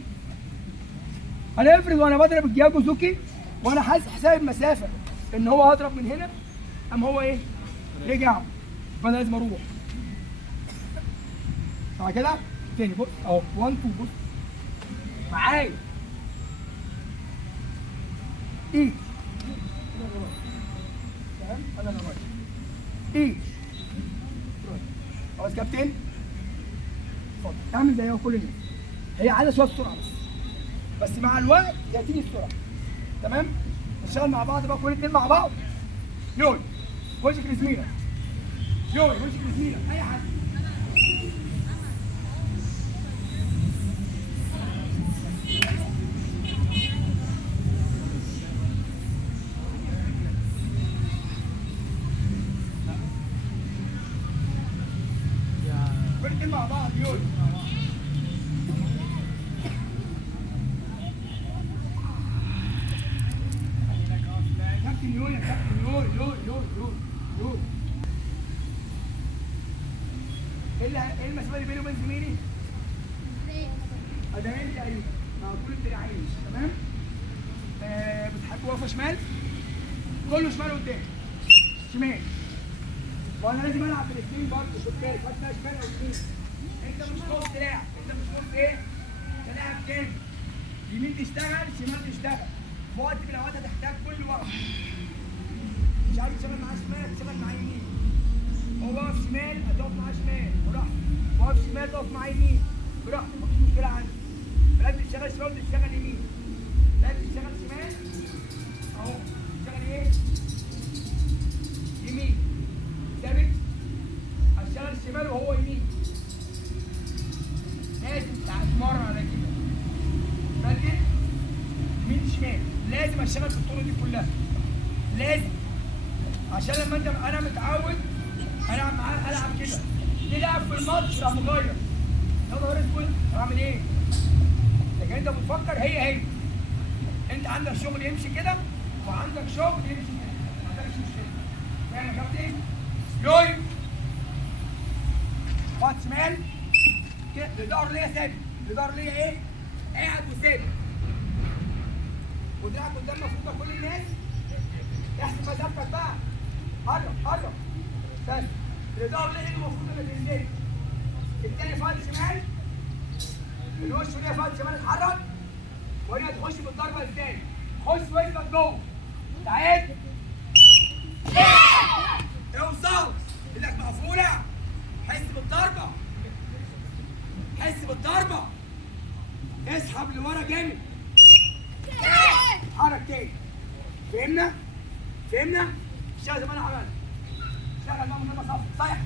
انا افرض وانا بضرب الجياجو زوكي وانا حاسس حساب المسافه ان هو هضرب من هنا قام هو ايه رجع فانا لازم اروح صح كده. تاني بص اهو 1 2 بص معايا ايه تمام. انا اللي رايح ايه خلاص كابتن اتفضل اعمل زيها كل الناس. هي عايزه شويه سرعه بس مع الوقت هتيجي السرعه. تمام. نشتغل مع بعض بقى كل اتنين مع بعض. يوي وشك لزميلك. يوي وشك لزميلك اي حد. كل اتنين مع بعض. يوي كابتن يوي يا كابتن يوي يوي يوي يوي يوي. ايه المسافه اللي بيني وبين زميلي؟ قدمين تقريبا مع كل الدراعين. تمام. بتحب واقفه شمال كله شمال قدام شمال وانا لازم العب بالاثنين برضه. خد بالك ما شمال او يمين. انت مش نص دراع انت مش نص ايه؟ تلاعب تاني يمين تشتغل شمال تشتغل. في وقت من الاوقات هتحتاج كل وقت. مش عارف تشتغل معاه شمال تشتغل معاه يمين. هو واقف شمال هتقف معاه شمال براحتك. واقف شمال تقف معاه يمين براحتك مفيش مشكله عندي. لازم تشتغل شمال وتشتغل يمين. لازم تشتغل شمال اهو تشتغل ايه؟ يمين ثابت. هشتغل شمال وهو يمين كلها لازم، عشان لما انت انا متعود العب معاه العب كده، ليه لعب في الماتش راح مغير يا نهار اسود اعمل ايه؟ لكن انت بتفكر هي انت عندك شغل يمشي كده وعندك شغل يمشي كده، ما عندكش مشكله. فاهم يا كابتن؟ لوي خط شمال كده، الظهر ليا ثابت، الظهر ليا ايه؟ قاعد وثابت، ودراعك قدام مفروضه كل الناس. احسب مسافتك بقى، قرب بس. الظهر ليا ايه المفروض انك تنزل. التاني فاضي شمال، الوش ليا فاضي شمال، اتحرك وهنا تخش بالضربه ازاي؟ خش وجهك جوه، تعال اوصل ايدك مقفوله، حس بالضربه، حس بالضربه، اسحب لورا جامد، اتحرك تاني. فهمنا؟ اشتغل زي ما انا عملت، اشتغل بقى من غير ما صح.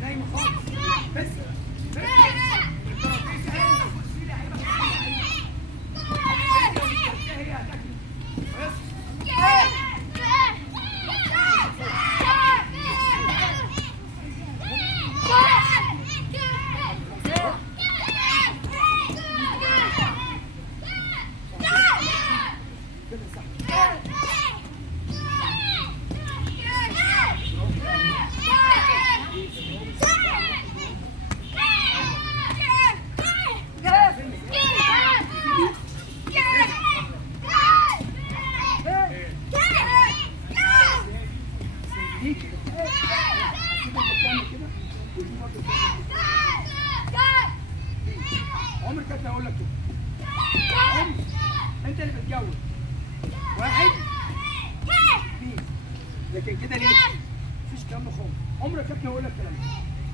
نايم خالص بس عمر كابتن اقول لك كده، عمر انت اللي بتجوز واحد اثنين، لكن كده ليه؟ مفيش كلام ده خالص. عمر يا كابتن اقول لك كلام،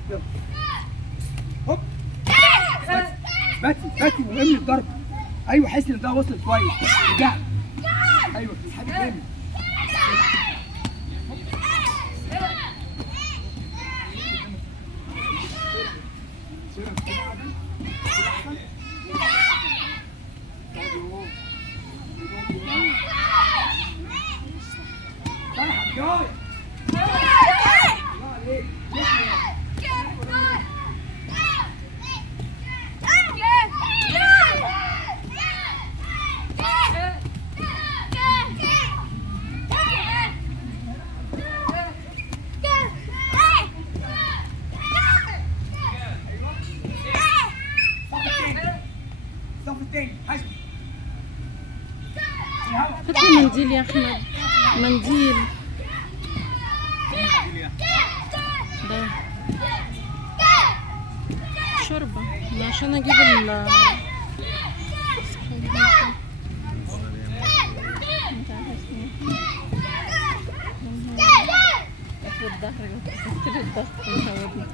يلا هوب باتي مهم الضربه. ايوه حس ان ده وصل كويس، رجع ايوه اسحبي جامد. هات منديل يا احمد، منديل ده شوربة عشان اجيب ال الظهر كتير الضغط مشاورني.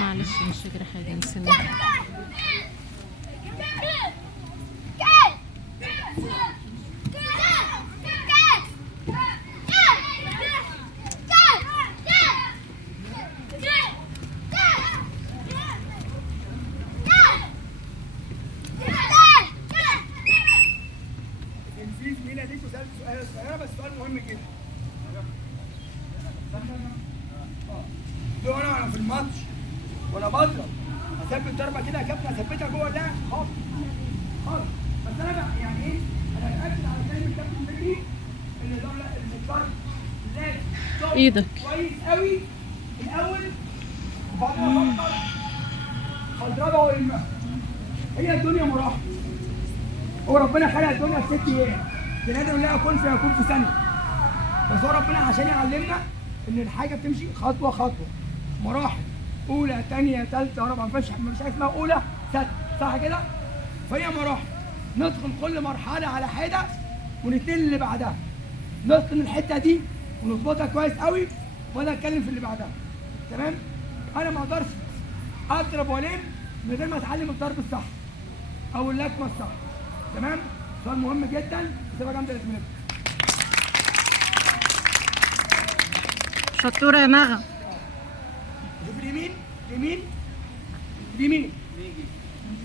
معلش مش فاكرة حاجة نسيناها. في زميلة ليك وسألت سؤال صغيرة بس سؤال مهم جدا. لو انا في الماتش وانا بضرب اثبت ضربه كده يا كابتن، اثبتها جوه ده خالص بس انا بقى يعني ايه، انا باكد على كلمه الكابتن فكري ان الضرب لازم تضرب ايدك كويس قوي الاول وبعدين افكر اضربها والمها. هي الدنيا مراحل، هو ربنا خلق الدنيا في 6 ايام، بني ادم لا يكون فيكون في ثانيه، بس هو ربنا عشان يعلمنا ان الحاجه بتمشي خطوه خطوه، مراحل، اولى ثانيه ثالثه رابعه، مفيش حاجه اسمها اولى سادسه، صح كده؟ فهي مراحل، ندخل كل مرحله على حده ونتنقل اللي بعدها، نتقن الحته دي ونظبطها كويس قوي وانا اتكلم في اللي بعدها. تمام؟ انا ما اقدرش اضرب والم من غير ما اتعلم الضرب الصح او اللكمه الصح. تمام؟ سؤال مهم جدا، سيبها جامده لزميلتك. شطورة يا نغم. شوف اليمين يمين اليمين.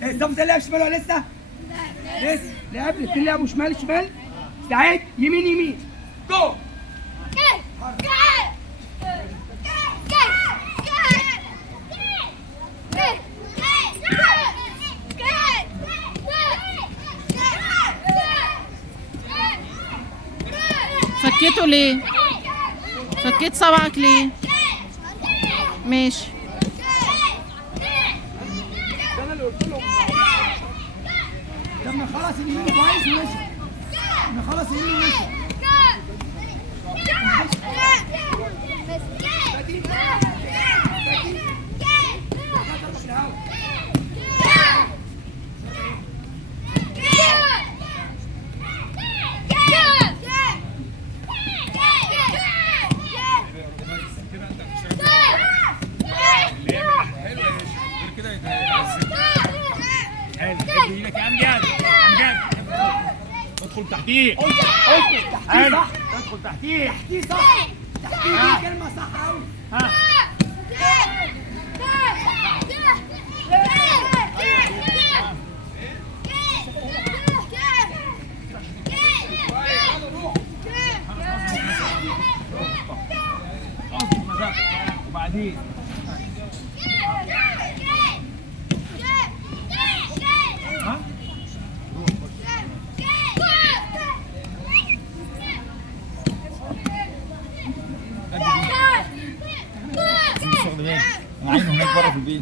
الصف ده لعب شمال ولا لسه؟ لسه لعب، الاثنين لعبوا شمال شمال. استعد يمين يمين جو. فكيته ليه؟ فكيت صبعك ليه؟ ماشي. ده انا اللي قلت لهم لما خلص اليمين كويس ومشي. لما خلص اليمين ومشي. ادخل تحتيه. تحتيه صح. ادخل تحتيه. تحتيه صح. تحتيه دي كلمة صح قوي. ها وبعدين ها انا عايزه هناك بره في البيت.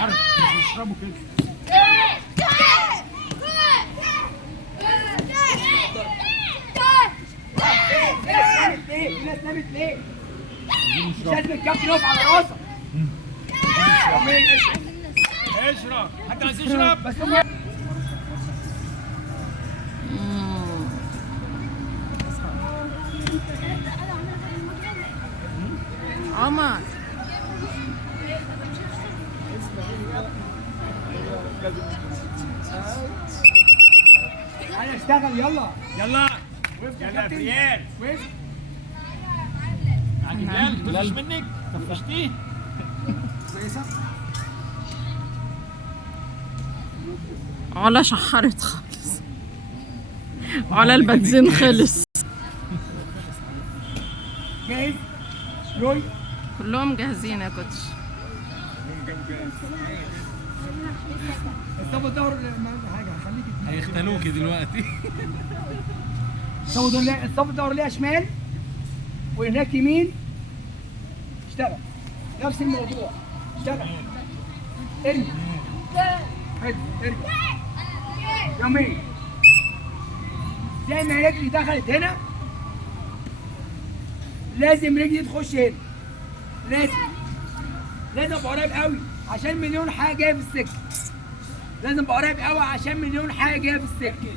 عارف بيشربوا كده. ليه؟ الناس نامت ليه؟ مش لازم الكابتن يقف على راسك. اشرب. حد عايز يشرب؟ بس هم عمر انا اشتغل يلا. يلا وقفت يا يلا يا كابتن. فريال. وقفت. معاك جلال تفش منك طفشتيه. كويسة. علا شحرت خالص. علا البنزين خلص. جاهز؟ روي. كلهم جاهزين يا كوتش. الصف الدور حاجة هخليك. هيختلوكي دلوقتي. الصف الدور ليها شمال وهناك يمين. اشتغل. نفس الموضوع. اشتغل. ارمي. حلو ارجع. يومين. زي ما رجلي دخلت هنا لازم رجلي تخش هنا. لازم ابقى قريب قوي عشان مليون حاجه جايه في السكه. لازم ابقى قريب قوي عشان مليون حاجه جايه في السكه.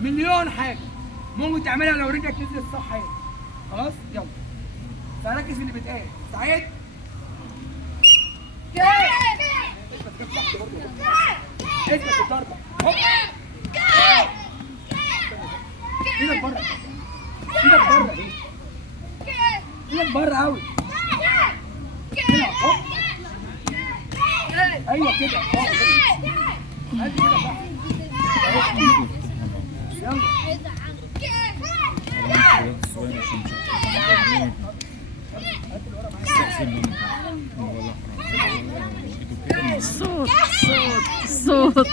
مليون حاجه ممكن تعملها لو رجلك نزلت صح هنا. خلاص يلا. فركز في اللي بيتقال. سعيد. اثبت الضربه. ايدك بره. ايدك بره ايه؟ ايدك بره قوي. هنا اهو. ايوه كده. ادي كده صح. يلا. صوت صوت صوت.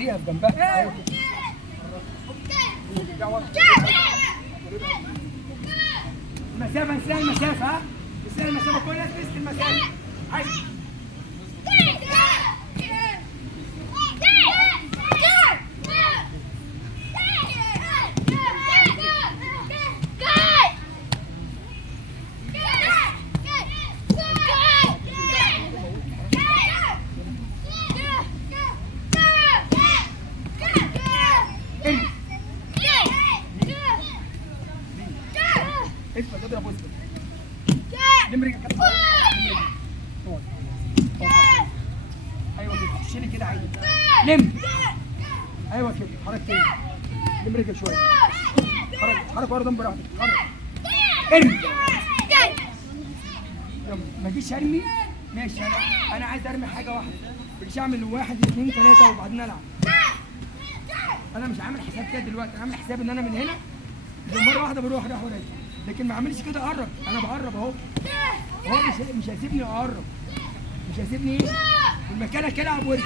خديها في جنبها. ايوه كده. المسافة نسيها المسافة، ها؟ نسيها المسافة، كل الناس نسيت المسافة. عايز اثبت اضرب واثبت. لم رجلك كده. ايوه كده، شيلي كده عادي. لم. ايوه كده، حرك تاني. لم رجلك شويه. حرك ورا جنب براحتك. حرك. ارمي. ما تجيش ارمي. ماشي، انا عايز ارمي حاجه واحده. مش هعمل 1 2 3 وبعدين العب. انا مش عامل حساب كده دلوقتي، انا عامل حساب ان انا من هنا مره واحده بروح رايح وراجع، لكن ما اعملش كده. اقرب، انا بقرب اهو. هو مش هيسيبني اقرب، مش هيسيبني ايه في مكانك. العب وارجع.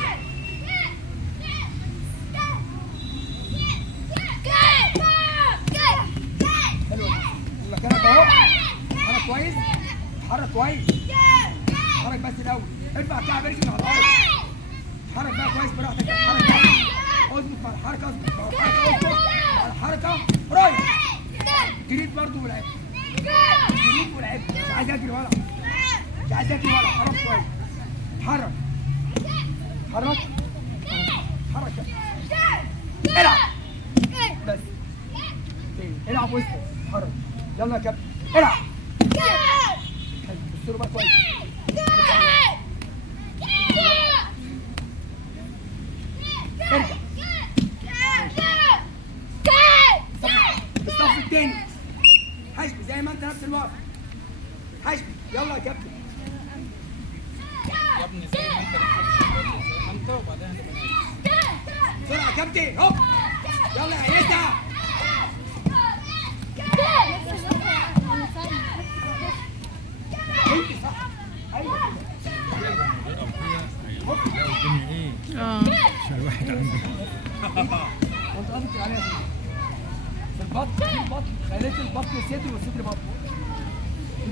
حلو، مكانك اهو. حرك كويس، حرك كويس، حرك بس الاول. ارفع كعب رجلك على الارض. حرك بقى كويس براحتك. حرك بقى، اظبط مع الحركه، اظبط مع الحركه، اظبط مع الحركه. رايح جريت برضه ولعبت، جريت ولعبت. مش عايز اجري ولا حرك كويس. اتحرك، اتحرك، اتحرك، العب بس. العب وسط، اتحرك. يلا يا كابتن، العب. بص له بقى كويس. ارجع. الصف الثاني حشبي زي ما انت، نفس الوقت حشبي. يلا يا كابتن. يا ابني زي ما انت بتخش زي ما انت، وبعدين هنبقى بسرعه يا كابتن. هوب، يلا يا عيسى. انت صح. ايوه الدنيا ايه؟ عشان الواحد عنده وانت قصدك عليها في البطن، في البطن. خليت البطن صدر والصدر بطن.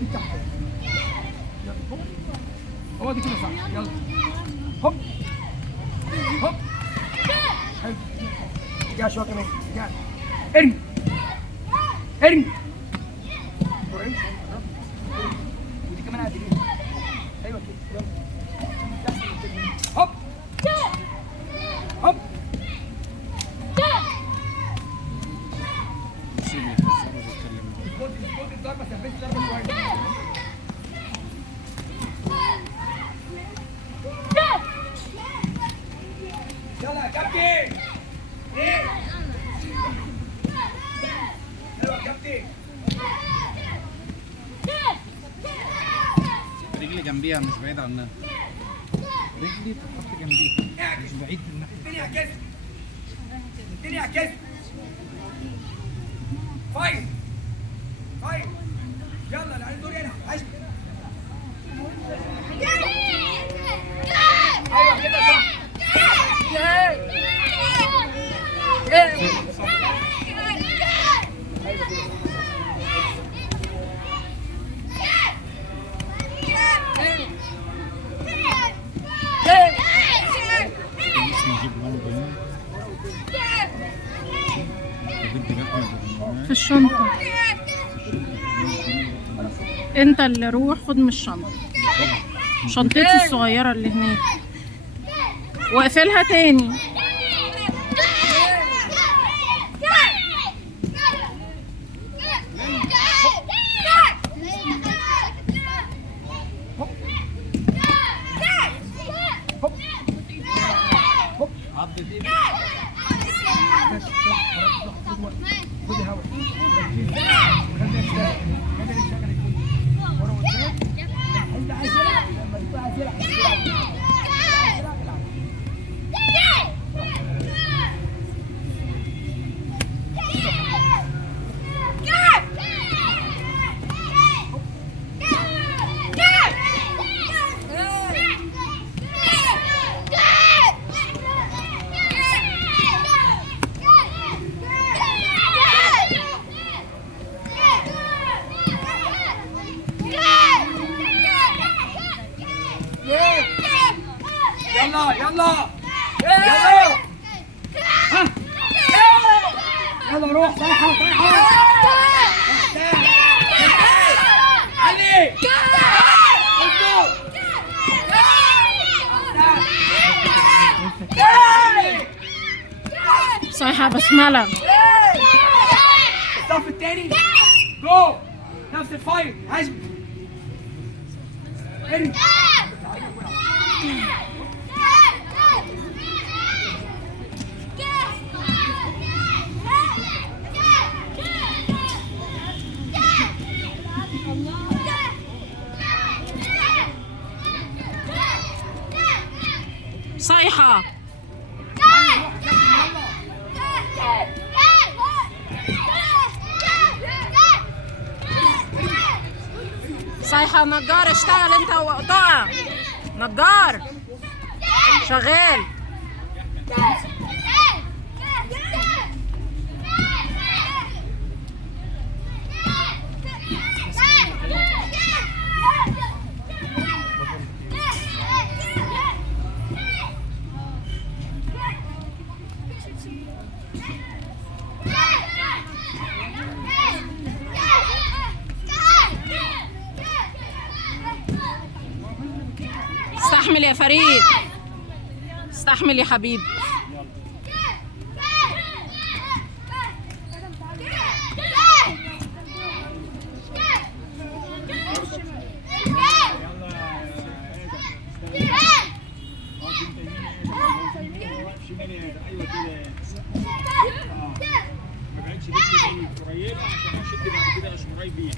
دي تحت. يلا هوب، هو دي كده صح. يلا هوب هوب. حلو، رجع شويه كمان. رجع، ارمي ارمي. ودي كمان قد ايه؟ ايوه كده. يلا هوب هوب. خد الضربه، ثبت ضربه كويس. يلا يا كابتن. ايه؟ يلا يا كابتن. رجلي جنبيها مش بعيد عنها. رجلي تتحط جنبيها مش بعيد من الناحية. الدنيا كسب، الدنيا كسب. فايت فايت. يلا اللي عليه الدور يلعب. حشد. ايوه كده صح. في الشنطة. انت اللي روح خد من الشنطة، شنطتي الصغيرة اللي هناك، واقفلها تاني. خد الهواء. خلي يشتغل، خلي يشتغل يكون ورا وقدام. انت عايز تلعب، لما تكون عايز تلعب يلا يلا يلا ها يلا روح صيحة صيحة علي صيحة بسملة. الصف الثاني جو نفس الفايت هجم ارمي صيحة. صيحة نجار، اشتغل انت وقطع نجار شغال. استحمل يا فريد، استحمل يا حبيبي. ما بعدش رجلي قريبه عشان اشد بعد كده مش قريب بيها.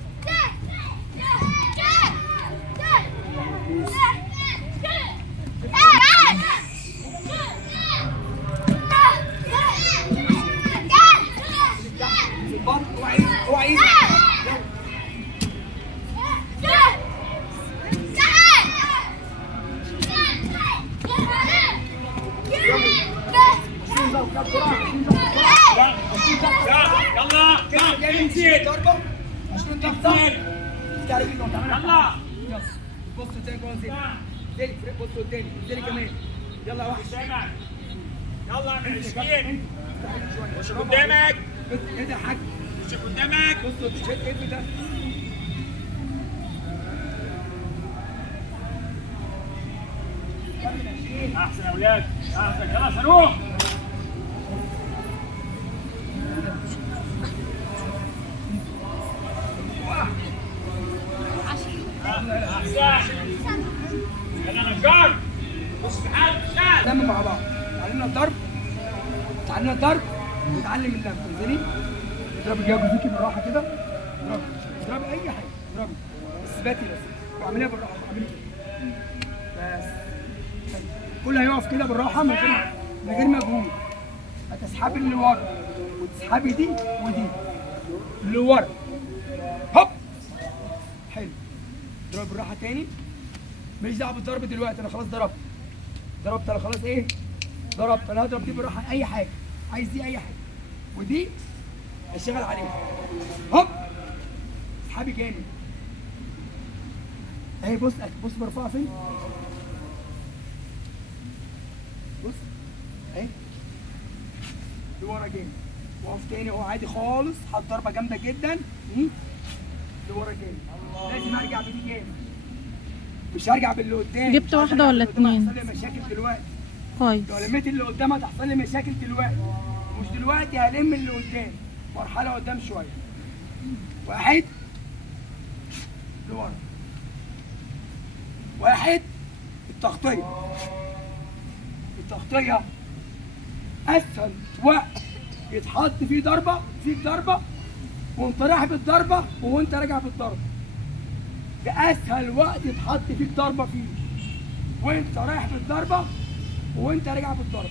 اوعى يلا ضربة 20 ضغطة يلا بص قدامك وانا زي فريق بص قدامي زي كمان يلا يا وحش يلا اعمل 20 وش قدامك ايه ده يا حاج وش قدامك بص التيشيرت ايه ده احسن يا اولاد احسن خلاص هنروح احسن يلا نجار بص بحال شاد لم مع بعض تعلمنا الضرب تعلمنا الضرب ونتعلم اللم فهمتني؟ اضرب الجو فيكي بالراحه كده اضربي اضربي اي حاجه اضربي بس باتي بس واعمليها بالراحه اعملي كده بس كله هيقف كده بالراحه من غير مجهود هتسحبي اللي ورا وتسحبي دي ودي اللي ورا هوب حلو اضرب بالراحه تاني ماليش دعوه بالضرب دلوقتي انا خلاص ضربت انا خلاص ايه ضربت انا هضرب دي بالراحه اي حاجه عايز دي اي حاجه ودي اشتغل عليها هوب اسحبي جامد اهي بص برفعها فين بص اهي لورا جامد واقف تاني اهو عادي خالص حط ضربه جامده جدا لورا جامد لازم ارجع بدي جامد مش هرجع باللي قدام جبت واحدة ولا اتنين؟ هتحصل لي مشاكل دلوقتي كويس. لو لميت اللي قدام هتحصل لي مشاكل دلوقتي مش دلوقتي هلم اللي قدام مرحله قدام شويه واحد لورا واحد التغطيه اسهل وقت يتحط فيه ضربه فيك ضربه وانت رايح بالضربه وانت راجع بالضربه ده اسهل وقت يتحط فيك ضربه فيه وانت رايح بالضربه وانت راجع بالضربه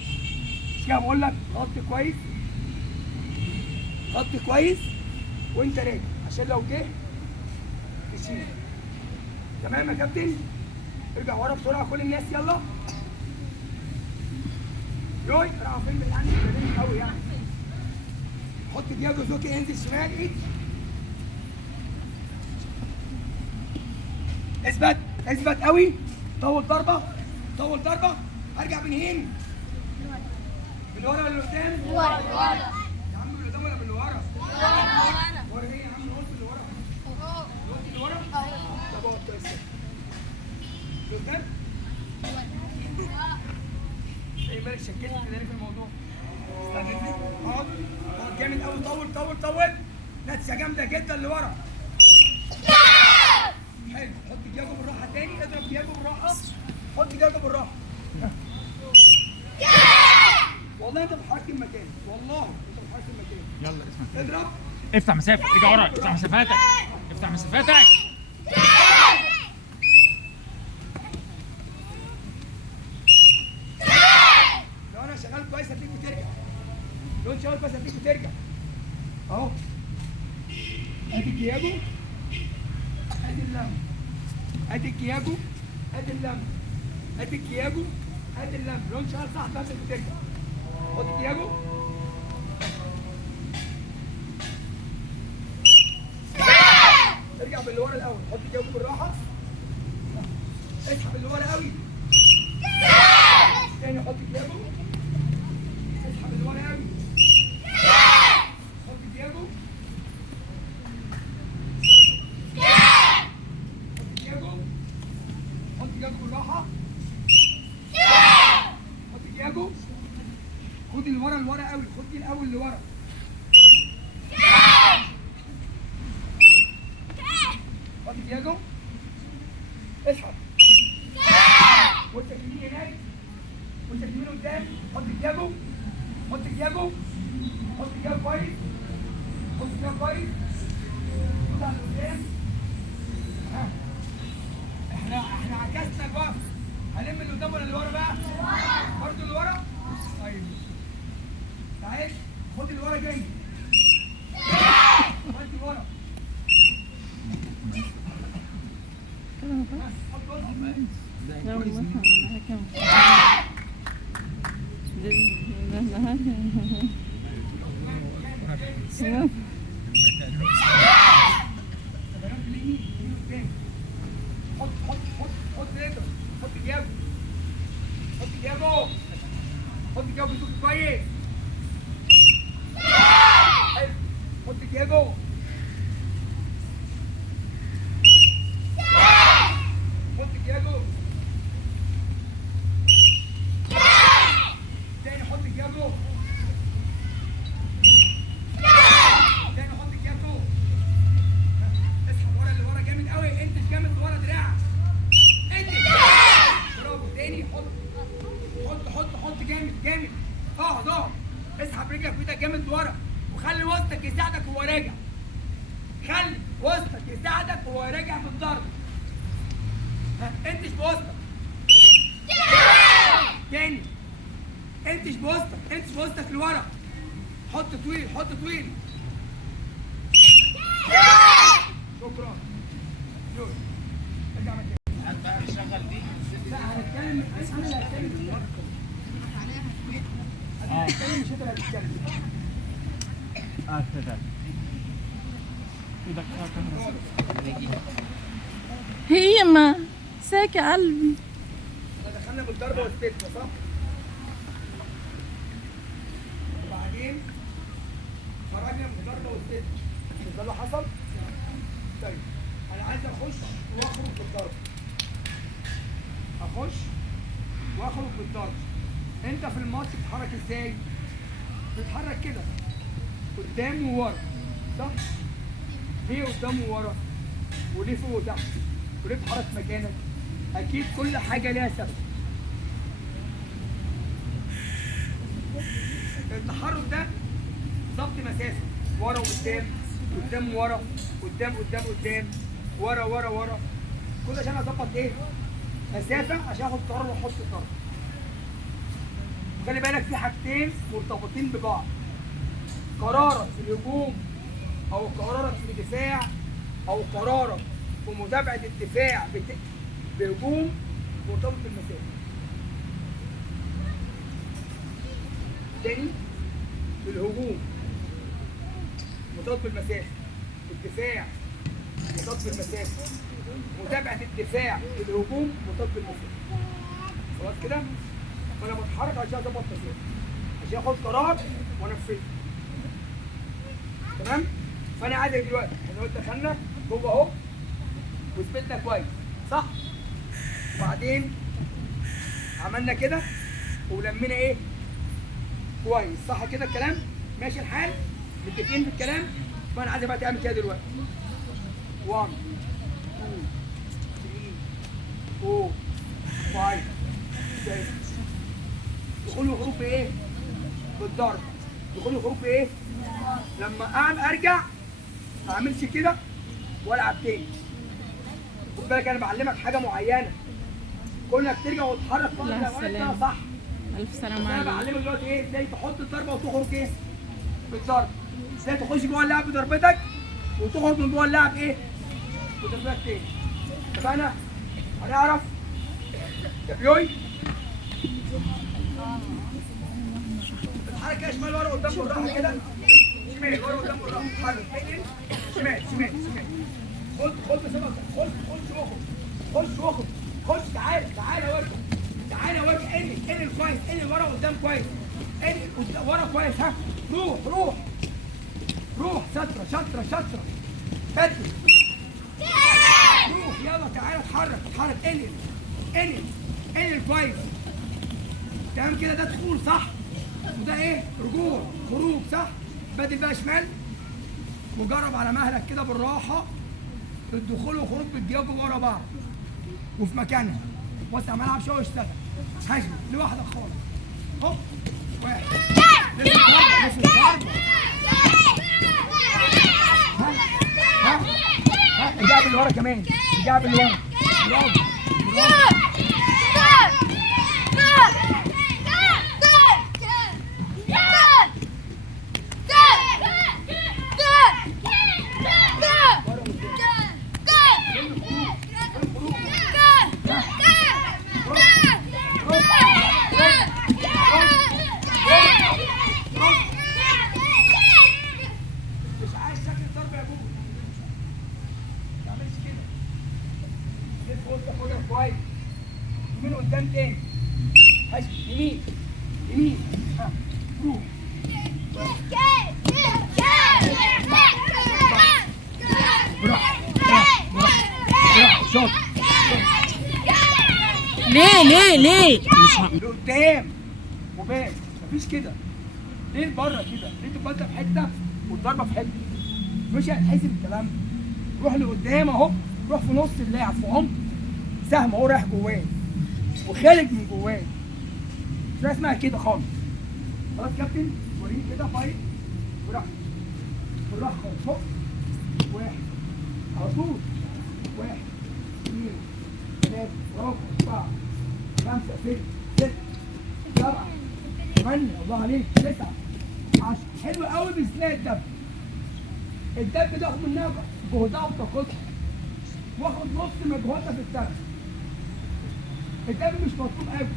مش كده بقول لك غطي كويس وانت راجع عشان لو جه تشيل تمام يا كابتن ارجع ورا بسرعه كل الناس يلا يوي راح فين بالعني قوي يعني حط دياجو زوكي انزل شمال ايد اثبت قوي طول ضربه ارجع من هنا. من ورا ولا من قدام؟ ورا. يا عم من قدام ولا من اللي ورا؟ ورا ايه يا عم؟ قلت اللي ورا. قلت اللي ورا؟ طب اقعد كويس كده. قدام؟ ايه مالك شكيت كده ليه في الموضوع؟ استنى اقعد اقعد جامد قوي. طول نتسه جامده جدا لورا. حلو. حط دياجو بالراحه تاني. اضرب دياجو بالراحه. حط دياجو بالراحه. والله انت بتحرك المكان. والله انت بتحرك المكان. يلا اسمع. اضرب. افتح مسافه، ارجع ورا، افتح مسافاتك. افتح مسافاتك. لو انا شغال كويس هتلاقيك بترجع. لو انت شغال كويس هتلاقيك بترجع. اهو. ادي الدياجو. ادي اللم. ادي الدياجو. ادي اللم. ادي الدياجو. ادي اللم. لو انت شغال صح نفسك بترجع. حط الدياجو. ارجع باللي ورا الاول. حط الدياجو بالراحه. اسحب اللي ورا قوي. تاني حط الدياجو. اسحب اللي ورا قوي. حط الدياجو. حط الدياجو بالراحه. حط الدياجو. خد اللي ورا قوي. خد دي الاول اللي ورا. حط الدياجو. اسحب. وانت يمين هناك. وانت يمين قدام. حط الدياجو. حط الدياجو. حط الدياجو كويس. حط الدياجو كويس. طلع لقدام. احنا عكسنا الوقف. هنلم اللي قدام ولا اللي ورا بقى؟ برضه اللي ورا؟ طيب. تعال خد اللي ورا جاي. خد اللي ورا. حط وسط. لا والله أنا كم. حط رجل. حط دياجو. حط دياجو. حط دياجو بصوت كويس. حلو. حط دياجو. حط دياجو. تاني حط دياجو. تاني حط دياجو. اسحب ورا اللي ورا جامد قوي. انت جامد ورا دراعك. انت برافو. تاني حط جامد. اقعد. اسحب رجلك بايدك جامد ورا. وخلي وسطك يساعدك وهو راجع. خلي وسطك يساعدك وهو راجع في الضرب. انتش بوسطك. تاني. انتش بوسطك لورا. حط طويل. شكرا. يلا. ارجع مكانك. لا هنتكلم. انا اللي هتكلم. هتتكلم مش انت اللي هتتكلم. كده. ايدك كاميرا. هي ما ساكي قلبي. احنا دخلنا بالضربه والستة صح؟ وبعدين خرجنا من الضربه والستة. مش ده اللي حصل؟ طيب انا عايز اخش واخرج بالضرب. اخش واخرج بالضرب. انت في الماتش بتتحرك ازاي؟ بتتحرك كده قدام وورا صح؟ ليه قدام وورا؟ وليه فوق وتحت؟ وليه بتتحرك مكانك؟ اكيد كل حاجه ليها سبب. التحرك ده ضبط مسافه ورا وقدام. قدام ورا. قدام ورا. كل عشان اظبط ايه؟ مسافه عشان اخد قرار واحط قرار. خلي بالك في حاجتين مرتبطين ببعض. قرارك في الهجوم او قرارك في الدفاع او قرارك في متابعه الدفاع بهجوم مرتبط بالمسافه. تاني. في الهجوم مرتبط بالمسافه. الدفاع مرتبط بالمسافه. متابعه الدفاع بالهجوم مرتبط بالمسافه. خلاص كده؟ فانا بتحرك عشان اظبط تصوير، عشان اخد قرار وانفذه. تمام؟ فانا عايزك دلوقتي احنا دلوقتي دخلنا جوه اهو وثبتنا كويس صح؟ وبعدين عملنا كده ولمينا ايه؟ كويس صح كده الكلام؟ ماشي الحال؟ متفقين في الكلام؟ فانا عايزك بقى تعمل كده دلوقتي. 1 2 3 4 5 6 دخول الحروف بايه؟ بالضرب. دخول الحروف بايه؟ لما ارجع ما اعملش كده والعب تاني. خد بالك انا بعلمك حاجه معينه، كونك ترجع وتتحرك في الله الأوقات ده السلامة. صح. الف سلامة انا عليك. بعلمك دلوقتي ايه؟ ازاي تحط الضربه وتخرج ايه؟ بالضرب. ازاي تخش جوه اللعب بضربتك وتخرج من جوه اللعب ايه؟ بضربتك تاني. اتفقنا؟ هنعرف يا بيوي اتحرك كده شمال ورا قدام بالراحه كده، شمال ورا قدام بالراحه، اتحرك شمال شمال شمال. خد بسبب خش واخرج خش تعالى وارجع انقل كويس، انقل ورا قدام كويس، انقل ورا كويس. ها روح شاطره بدل روح يلا تعالى اتحرك انقل كويس. تمام كده ده دخول صح، وده ايه؟ رجوع خروج صح. بدل بقى شمال وجرب على مهلك كده بالراحه الدخول والخروج بيتجاوبوا ورا بعض وفي مكانها. وسع ملعب شويه واشتغل هجم لوحدك خالص. هوب واحد لسه ضربه ها الجعب اللي ورا كمان، الجعب اللي ورا. برافو كويس. يمين قدام تاني. يمين. ها روح. براحة شاطر. ليه لقدام وباس، مفيش كده. ليه لبره كده؟ ليه تبقى انت في حته والضربه في حته؟ مش هتحسب الكلام ده. روح لقدام اهو، روح في نص اللاعب في عمق سهم اهو رايح جواه وخارج من جواه. مش اسمها كده خالص. خلاص كابتن؟ وريني كده فايت براحتك بالراحه خالص. هوب واحد على طول. 1 2 3 4 5 6 7 8 الله عليك 9 10. حلو قوي بسلاح الدب. الدب ده اخد منها جهدها وطاقتها واخد نص مجهودها في الدب. الدب مش مطلوب قوي،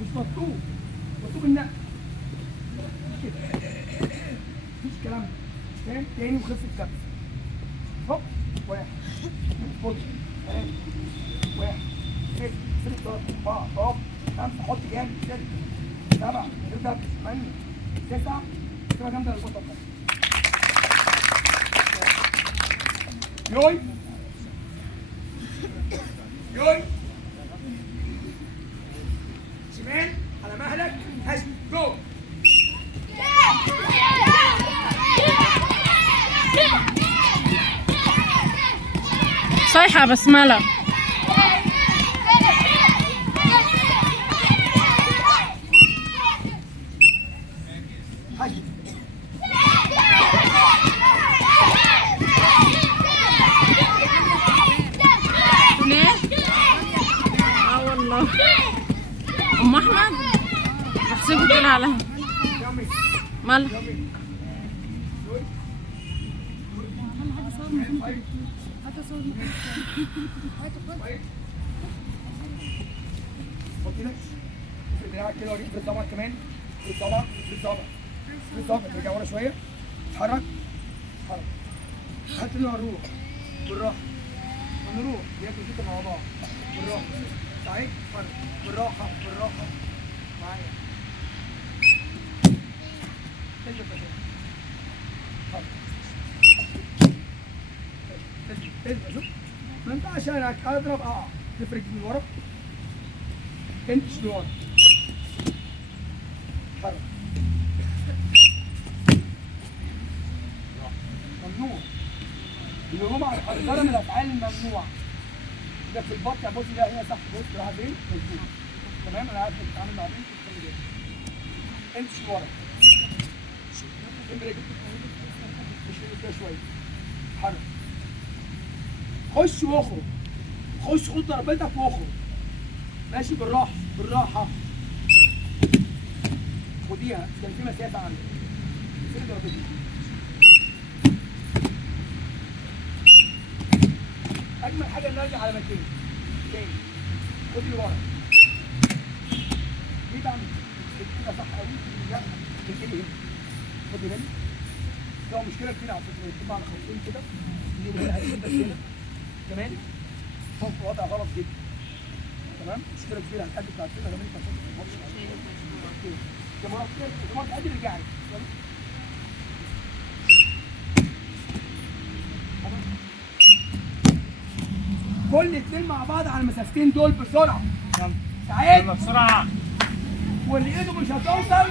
مش مطلوب النقل كده. مفيش كلام ده فاهم؟ تاني وخف الدب. هوب 1 خد 3 1 6 4 طب 5 حط جامد 6 7 8 9 تبقى جامده للبطل. يوي شمال على مهلك هجم جو. صيحة بسملة. هجم ليه؟ والله ام احمد بحسبه طلع عليها يومي مال. حط ايدك افرد دراعك كده وريك افرد صبعك كمان. افرد صبعك ترجع ورا شويه. اتحرك هات لنا الروح بالراحه ونروح بياكل كده مع بعض بالراحه. سعيد اتحرك بالراحه عشان اضرب اقع. تفرق من ورا، انتش لورا، حرك. ممنوع الهجوم على الحجاره من الافعال الممنوعه. ده في البط يا بص، ده هنا صح. بص راح فين؟ مظبوط. تمام. انا عارف بتتعامل مع بنت خلي بالك. امشي لورا، امرك مش كده شويه، حرك. خش واخرج، خش خد ضربتك واخرج. ماشي بالراحه بالراحه. خديها، كان في مسافه عندك. فين ضربتك؟ اجمل حاجه ان ارجع على مكاني تاني. خد اللي ورا. ليه بعمل كده؟ صح قوي. لا تنقلي هنا. خدي بالك. ده مشكله كبيره على فكره، يكتب على خطين كده. اللي هنا هتكون بس هنا. كمان فوق في وضع غلط جدا. تمام؟ مشكله كبيره. هنقدم بعد كده لما انت هتحط في الماتش. كمان قادر رجعي. كل اتنين مع بعض على المسافتين دول بسرعه. سعيد يلا بسرعه. واللي ايده مش هتوصل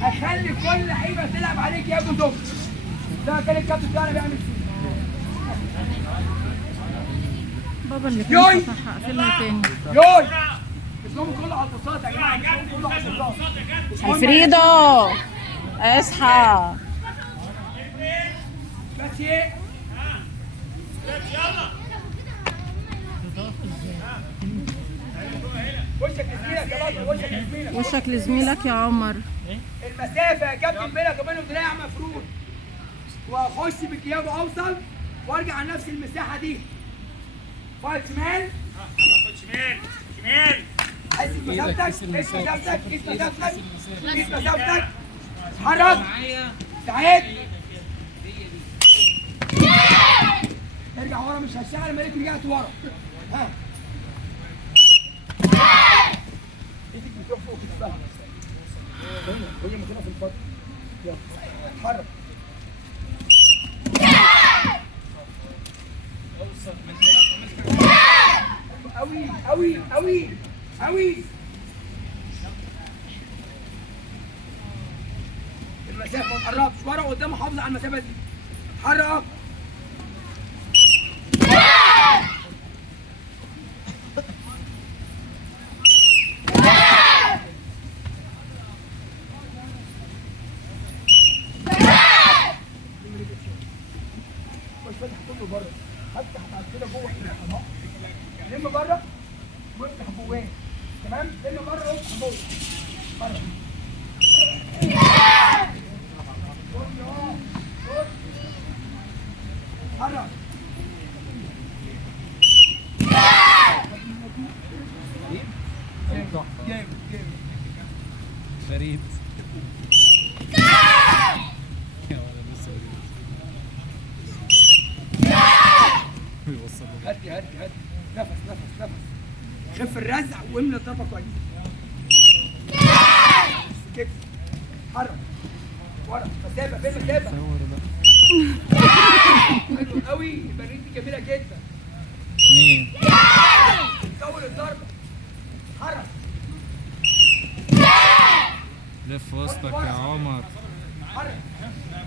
هخلي كل لعيبه تلعب عليك يا ابو دب. ده كان الكابتن بتاعنا بيعمل فيه. بابا اللي يوي. كان فتحها اقفلها تاني. يوي اسمهم كله على التصاط يا جماعه، اسمهم كله على التصاط. الفريدو اصحى. بس ايه؟ وشك لزميلك يا بطل، وشك لزميلك. وشك لزميلك يا عمر. المسافه يا كابتن بينك وبينه دراع مفروض، واخش بكياجو اوصل وارجع على نفس المساحه دي. فايت شمال. يلا خد شمال شمال. قيس مسافتك، قيس مسافتك، قيس مسافتك، قيس مسافتك. اتحرك. سعيد ارجع ورا، مش هشتغل لما لقيت رجعت ورا. ها ايدك بتروح فوق كتفها وهي مكانها في البطن. يلا اتحرك. قوي قوي قوي قوي. المسافه ما تقربش، ورا قدام، حافظ على المسافه دي. اتحرك. مش فاتح كله بره، افتح بعد كده جوه هنا. لم بره وافتح جواه. تمام؟ لم بره وافتح جوه. بره. حرك. جامد جامد. فريد يا ولد لسه بيوصل. هدي هدي هدي. نفس نفس نفس. خف الرزع واملى الضربه كويس. كده. حرك. ورا. مسافه، فين مسافه؟ صور بقى. حلو قوي. البريد دي جميله جدا. مين؟ طول الضربه. حرك. لف وسطك يا عمر. حرك.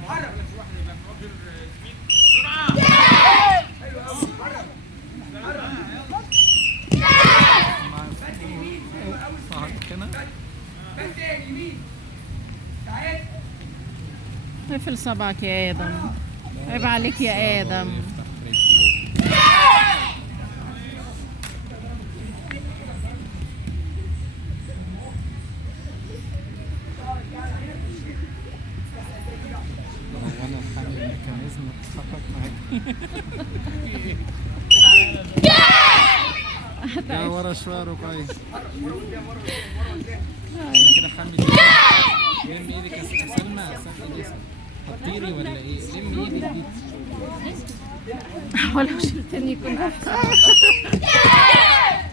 حرك. حلو قوي. حرك. حرك. بس يمين. حلو قوي. صحك هنا. بس يمين. تعال. اقفل صبعك يا ادم. عيب عليك يا ادم. يفتح رجله. هو انا الحمل الميكانيزم بتتحرك معاك. يا ورا شويه ربعي. انا كده حامل ايدك. لم ايدك يا سلمى. هتطيري ولا ايه؟ لم ايدك دي. ولو شلتني يكون احسن.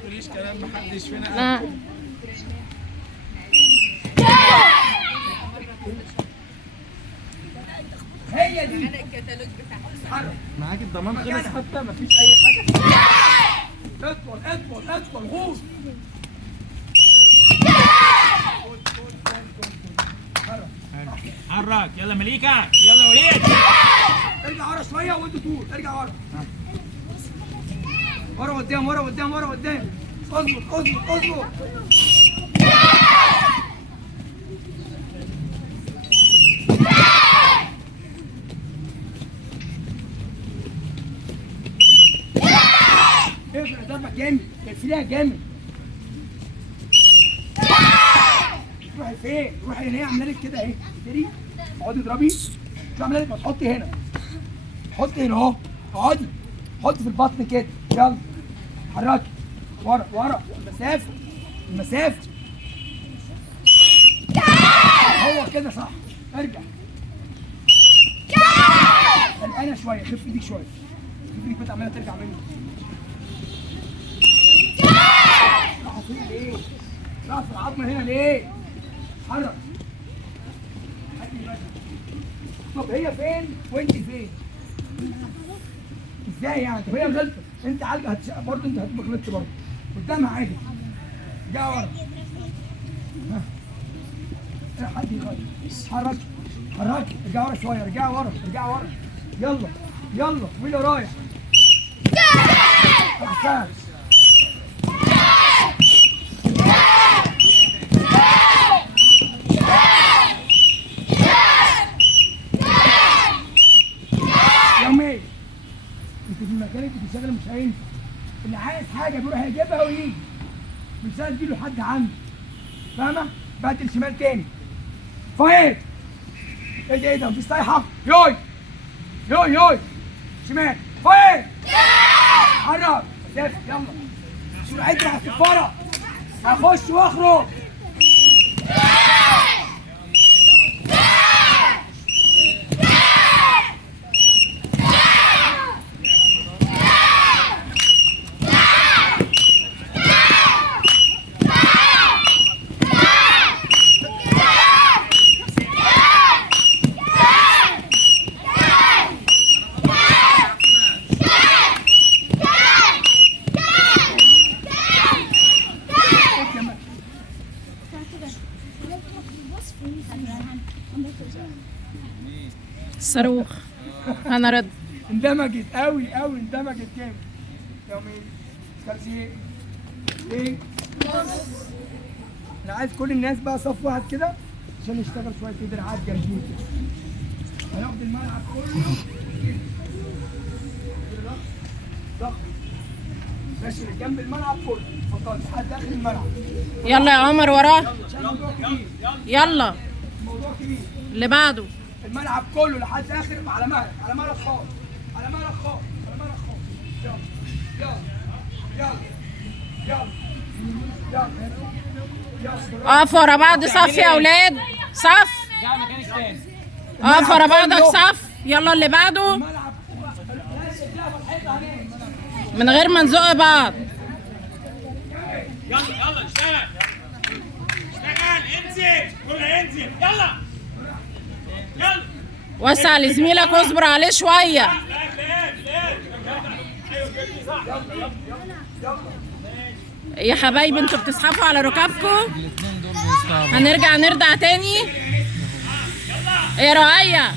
مفيش كلام، محدش فينا لا هي دي. معاك الضمان خلص حتى مفيش اي حاجه. اطول غوص. حرك يلا مليكة، يلا وليد. ارجع ورا شويه وانت طول، ارجع ورا. ورا قدام ورا قدام ورا قدام. اظبط. افرق ضربك جامد، تقفليها جامد. روحي فين؟ روحي هنا، عامله لك كده اهي، تدري؟ اقعدي اضربي. شو عامله لك؟ ما تحطي هنا. حطي هنا اهو، اقعدي. حطي في البطن كده، يلا. حركي. ورا، المسافة. هو كده صح. ارجع. قلقانة شوية، خف ايديك شوية. خف ايديك بقى، عمالة ترجع مني. راحة فين ليه؟ راحة في العظمة هنا ليه؟ حرك. طب هي فين وانت فين؟ ازاي يعني؟ طب هي غلطت، انت عالجة برضه، انت هتبقى غلطت برضه. قدامها عادي. ارجع ورا. ها. حد يغير. حركي. ارجع ورا شوية، ارجع ورا. يلا مين اللي رايح؟ سهل. يومي انت في المكان انت بتشتغل مش هينفع. اللي عايز حاجه بيروح يجيبها ويجي، مش لازم تجيله حد عنده، فاهمه؟ بدل شمال تاني. فايت. ايه ده مفيش طايحه. يوي شمال. فايت. حرك. يلا سرعتي على الصفاره. هخش واخرج. صاروخ. انا رد. اندمجت قوي اندمجت جامد. يومي كارسيه. ايه؟ انا عايز كل الناس بقى صف واحد كده عشان نشتغل شويه في دراعات جامدين كده. هناخد الملعب كله ضغط. ماشي جنب الملعب كله فقط لحد اخر الملعب. يلا يا عمر وراه. الموضوع كبير. يلا الموضوع كبير. اللي بعده. الملعب كله لحد اخر على مهلك خالص. يلا. اقف ورا بعض صف يا اولاد. صف. اقف ورا بعضك صف. يلا اللي بعده من غير ما نزق بعض. يلا اشتغل انزل كله ينزل. يلا وسع لزميلك واصبر عليه شويه. يا حبايبي انتوا بتزحفوا على ركابكم. الاثنين دول بيستعبطوا. هنرجع نرجع تاني. يا رؤية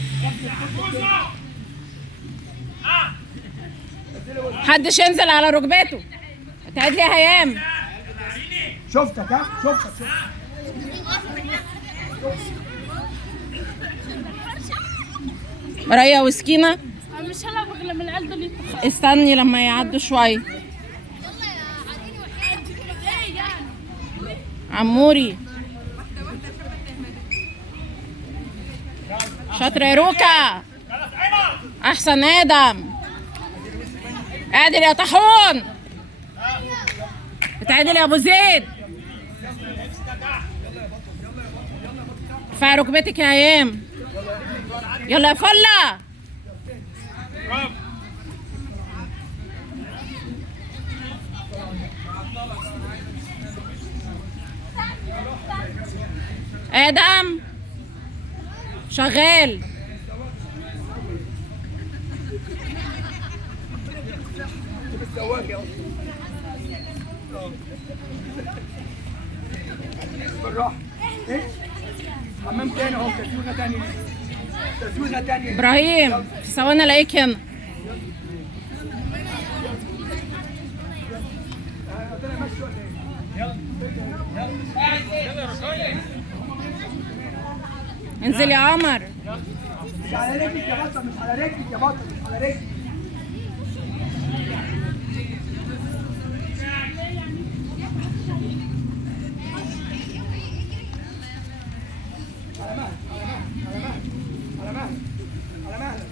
محدش ينزل على ركبته. تعد لي يا هيام. شفتك. رؤية وسكينة مش هلعب غير من العيال دول يتخانقوا. استني لما يعدوا شوية. عموري شاطر يا روكا. احسن ادم. عادل يا طاحون. اتعادل يا ابو زيد. ارفع ركبتك يا هيام. يلا يا فله. ادم شغال. بالراحه. ايه؟ حمام تاني اهو، تزويغه تانيه، تزويغه تانيه. ابراهيم في ثواني الاقيك هنا. طلع ماشي ولا ايه؟ انزل يا عمر. مش على رجلك يا بطل، مش على رجلك يا بطل، مش على رجلك. على مهلك، على مهلك، على مهلك،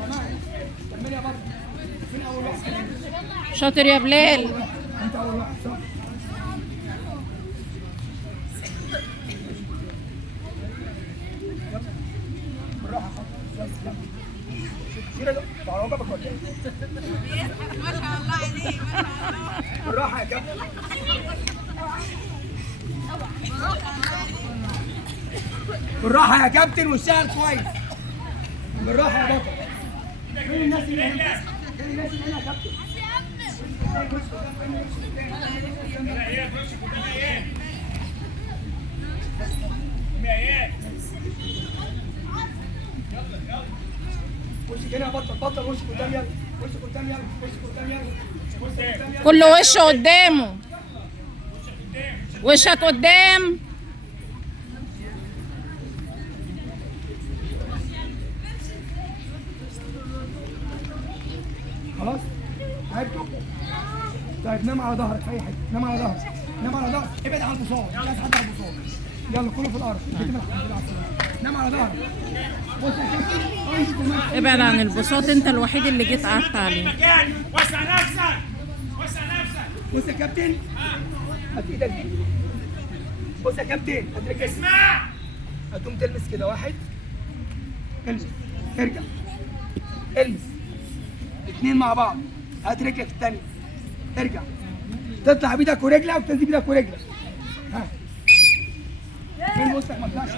على مهلك. كملي يا بطل. مين اول واحد؟ شاطر يا بلال. انت اول واحد صح؟ بالراحه خالص. شيل ده تعالوا بابا ولا ايه؟ ما شاء الله عليك، ما شاء الله. بالراحه يا كابتن. بالراحه يا كابتن واشتغل كويس. بالراحه يا بطل. فين الناس اللي هنا؟ فين الناس اللي هنا يا كابتن؟ وشك هنا يا بطل، بطل وشك قدام يلا، وشك قدام يلا، وشك قدام يلا، وشك قدام يلا. كل وش قدامه. وشك قدام. خلاص؟ تعبتوا؟ طيب نام على ظهرك في اي حته، نام على ظهرك، نام على ظهرك، ابعد عن البساط، مش عايز حد على البساط. يلا كله في الارض، نام على ظهرك. بص يا كابتن، ابعد عن البساط، انت الوحيد اللي جيت قعدت عليه. وسع نفسك، وسع نفسك. بص يا كابتن، هات ايدك دي. بص يا كابتن، هات رجلك. اسمع. هتقوم تلمس كده، واحد، البس، ارجع، البس، اتنين مع بعض، هات رجلك التانية، ارجع، تطلع بايدك ورجلك وتنزل بايدك ورجلك. ها فين وسطك ما طلعش.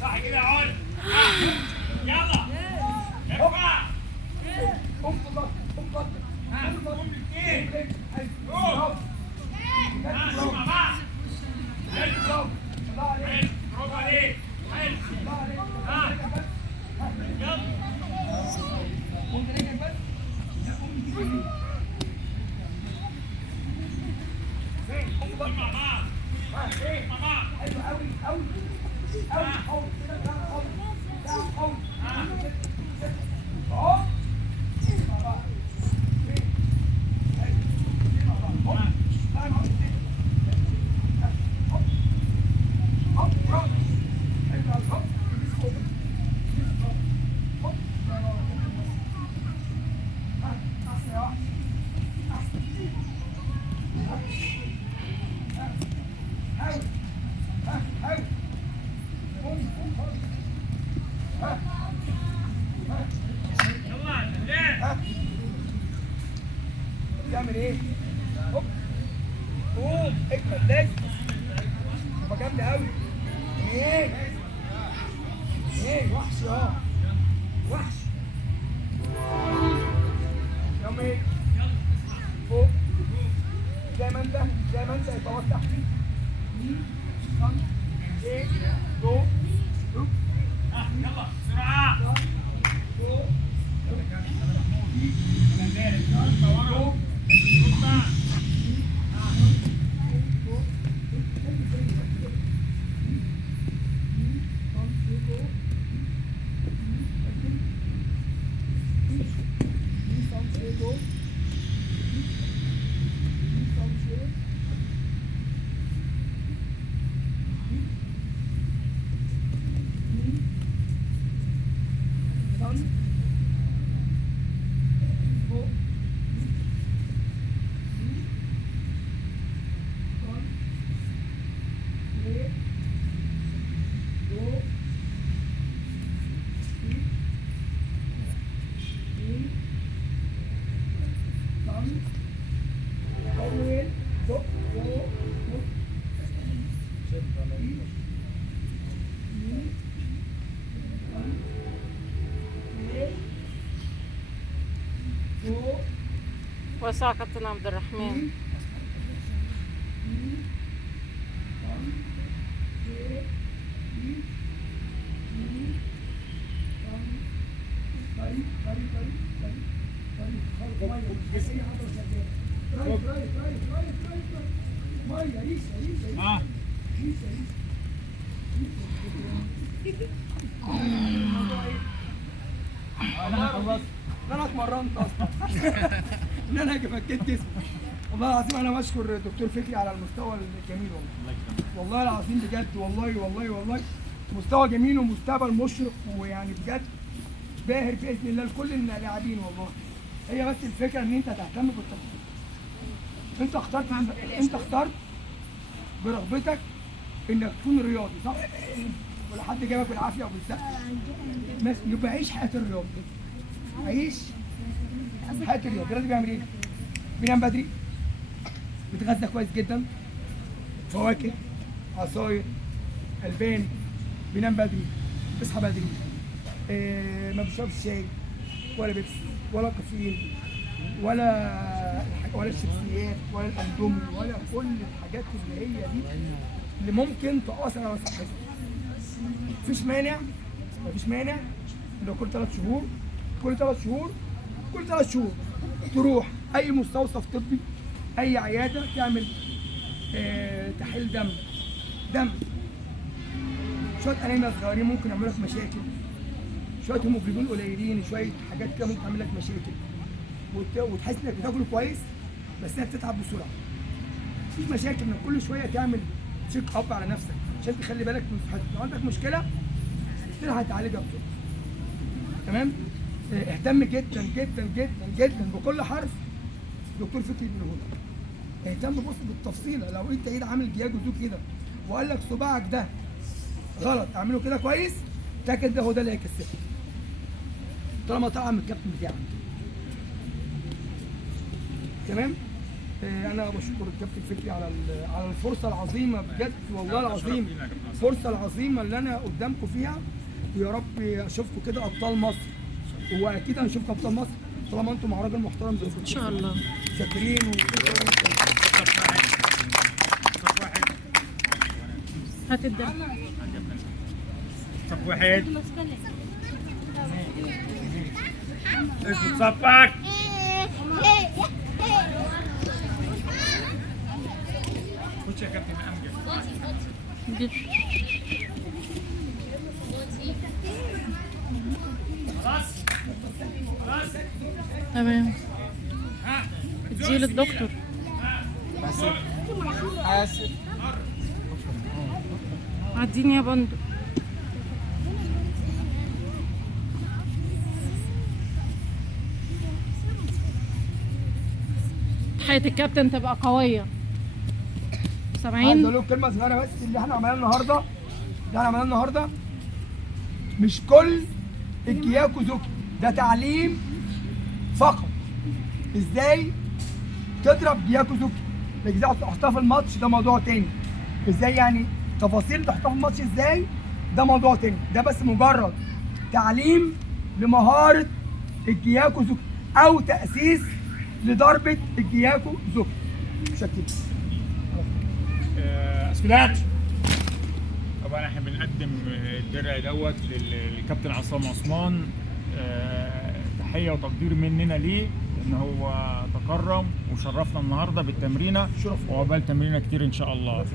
صح كده يا عل. يلا ارفع. قوم في الضغط، قوم في الضغط. قوم بالاثنين. قوم. مع بعض. حلو. برافو عليك. حلو. يلا. مع بعض. مع بعض. حلو قوي قوي قوي قوي كده، قوي قوي اهو. مع بعض. تعمل ايه؟ هوب قوم اكمل لازم تبقى جامده قوي. ايه وحش اه وحش. يلا ايه فوق زي ما انت يبقى وسط تحت. ايه جو يلا بسرعة. وسع كابتن عبد الرحمن. اه انا خلصت. انا اتمرنت اصلا ان انا فكيت جسمي. والله العظيم انا بشكر الدكتور فكري على المستوى الجميل والله العظيم بجد والله مستوى جميل ومستقبل مشرق ويعني بجد باهر باذن الله لكل اللاعبين والله. هي بس الفكره ان انت تهتم بالتفاصيل. انت اخترت برغبتك انك تكون رياضي صح؟ ولا حد جابك بالعافيه او بالسقف؟ يبقى عيش حياه الرياضي. عيش حياه الرياضي. الرياضي بيعمل ايه؟ بينام بدري، بيتغذى كويس جدا، فواكه، عصاير، البان، بينام بدري، بيصحى بدري، ما بيشربش شاي ولا بيبسي ولا كافيين ولا الشيبسيات ولا الاندومي ولا كل الحاجات اللي هي دي اللي ممكن تأثر على صحتك. مفيش مانع لو كل 3 شهور تروح اي مستوصف طبي، اي عياده، تعمل تحليل دم. شويه انيميا صغيرين ممكن يعملوا لك مشاكل، شويه هيموجلوبين قليلين، شويه حاجات كده ممكن تعمل لك مشاكل، وتحس انك بتاكل كويس بس انك بتتعب بسرعه. مفيش مشاكل انك كل شويه تعمل تشيك اب على نفسك عشان تخلي بالك من صحتك. لو عندك مشكله تلحق تعالجها بسرعه. تمام؟ اهتم جدا بكل حرف دكتور فكري بيقوله لك. اهتم بص بالتفصيله. لو انت ايد عامل جياجو كده وقال لك صباعك ده غلط اعمله كده كويس، تاكد ده هو ده اللي هيكسبك طالما طلع من الكابتن بتاعك. تمام؟ انا بشكر الكابتن فكري على الفرصه العظيمه بجد والله العظيم، الفرصه العظيمه اللي انا قدامكم فيها. ويا رب اشوفكم كده ابطال مصر، واكيد هنشوفكم ابطال مصر طالما انتم مع راجل محترم زي ان شاء الله. شاكرين هات الدم. صف واحد اسم صفك. خش يا كابتن امجد. خلاص تمام. اديله الدكتور. حاسب عديني يا بندق. تحية الكابتن تبقى قوية. سامعين؟ عايز اقول لكم كلمه صغيره بس. اللي احنا عملناه النهارده مش كل الكياكو زوكي، ده تعليم فقط. ازاي تضرب جياكو زوكي، ازاي تحطها في الماتش ده موضوع تاني. ازاي يعني تفاصيل تحطها في الماتش ازاي ده موضوع تاني. ده بس مجرد تعليم لمهاره الجياكو زوكي او تاسيس لضربه الجياكو زوكي. شكرا. اسكودات. طبعا احنا بنقدم الدرع دوت للكابتن عصام عثمان. تحيه وتقدير مننا ليه ان هو تكرم وشرفنا النهارده بالتمرينه، وعقبال تمرينه كتير ان شاء الله.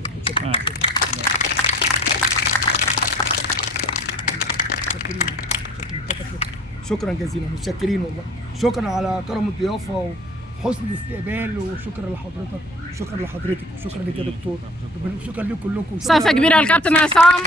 شكرا جزيلا، متشكرين والله. شكرا على كرم الضيافه وحسن الاستقبال، وشكرا لحضرتك وشكرا لك يا دكتور، شكرا لكم كلكم. سقفة كبيرة يا الكابتن عصام.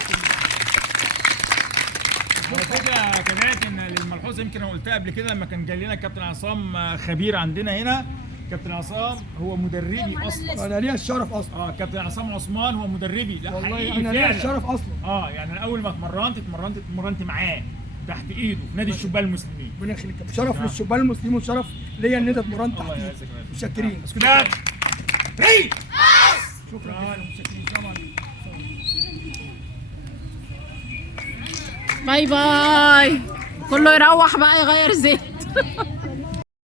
على فكره كمان ان الملحوظه يمكن انا قلتها قبل كده لما كان جاي لنا الكابتن عصام خبير عندنا هنا. كابتن عصام هو مدربي اصلا. انا ليا الشرف اصلا. كابتن عصام عثمان هو مدربي. لا والله انا ليا الشرف اصلا. يعني انا اول ما اتمرنت معاه تحت ايده في نادي الشبان المسلمين. ربنا يخليك. شرف للشبان المسلمين وشرف ليا ان انت اتمرنت تحت ايده. متشكرين. اسكودات. شكرا. متشكرين طبعا. باي باي. كله يروح بقى يغير زيت.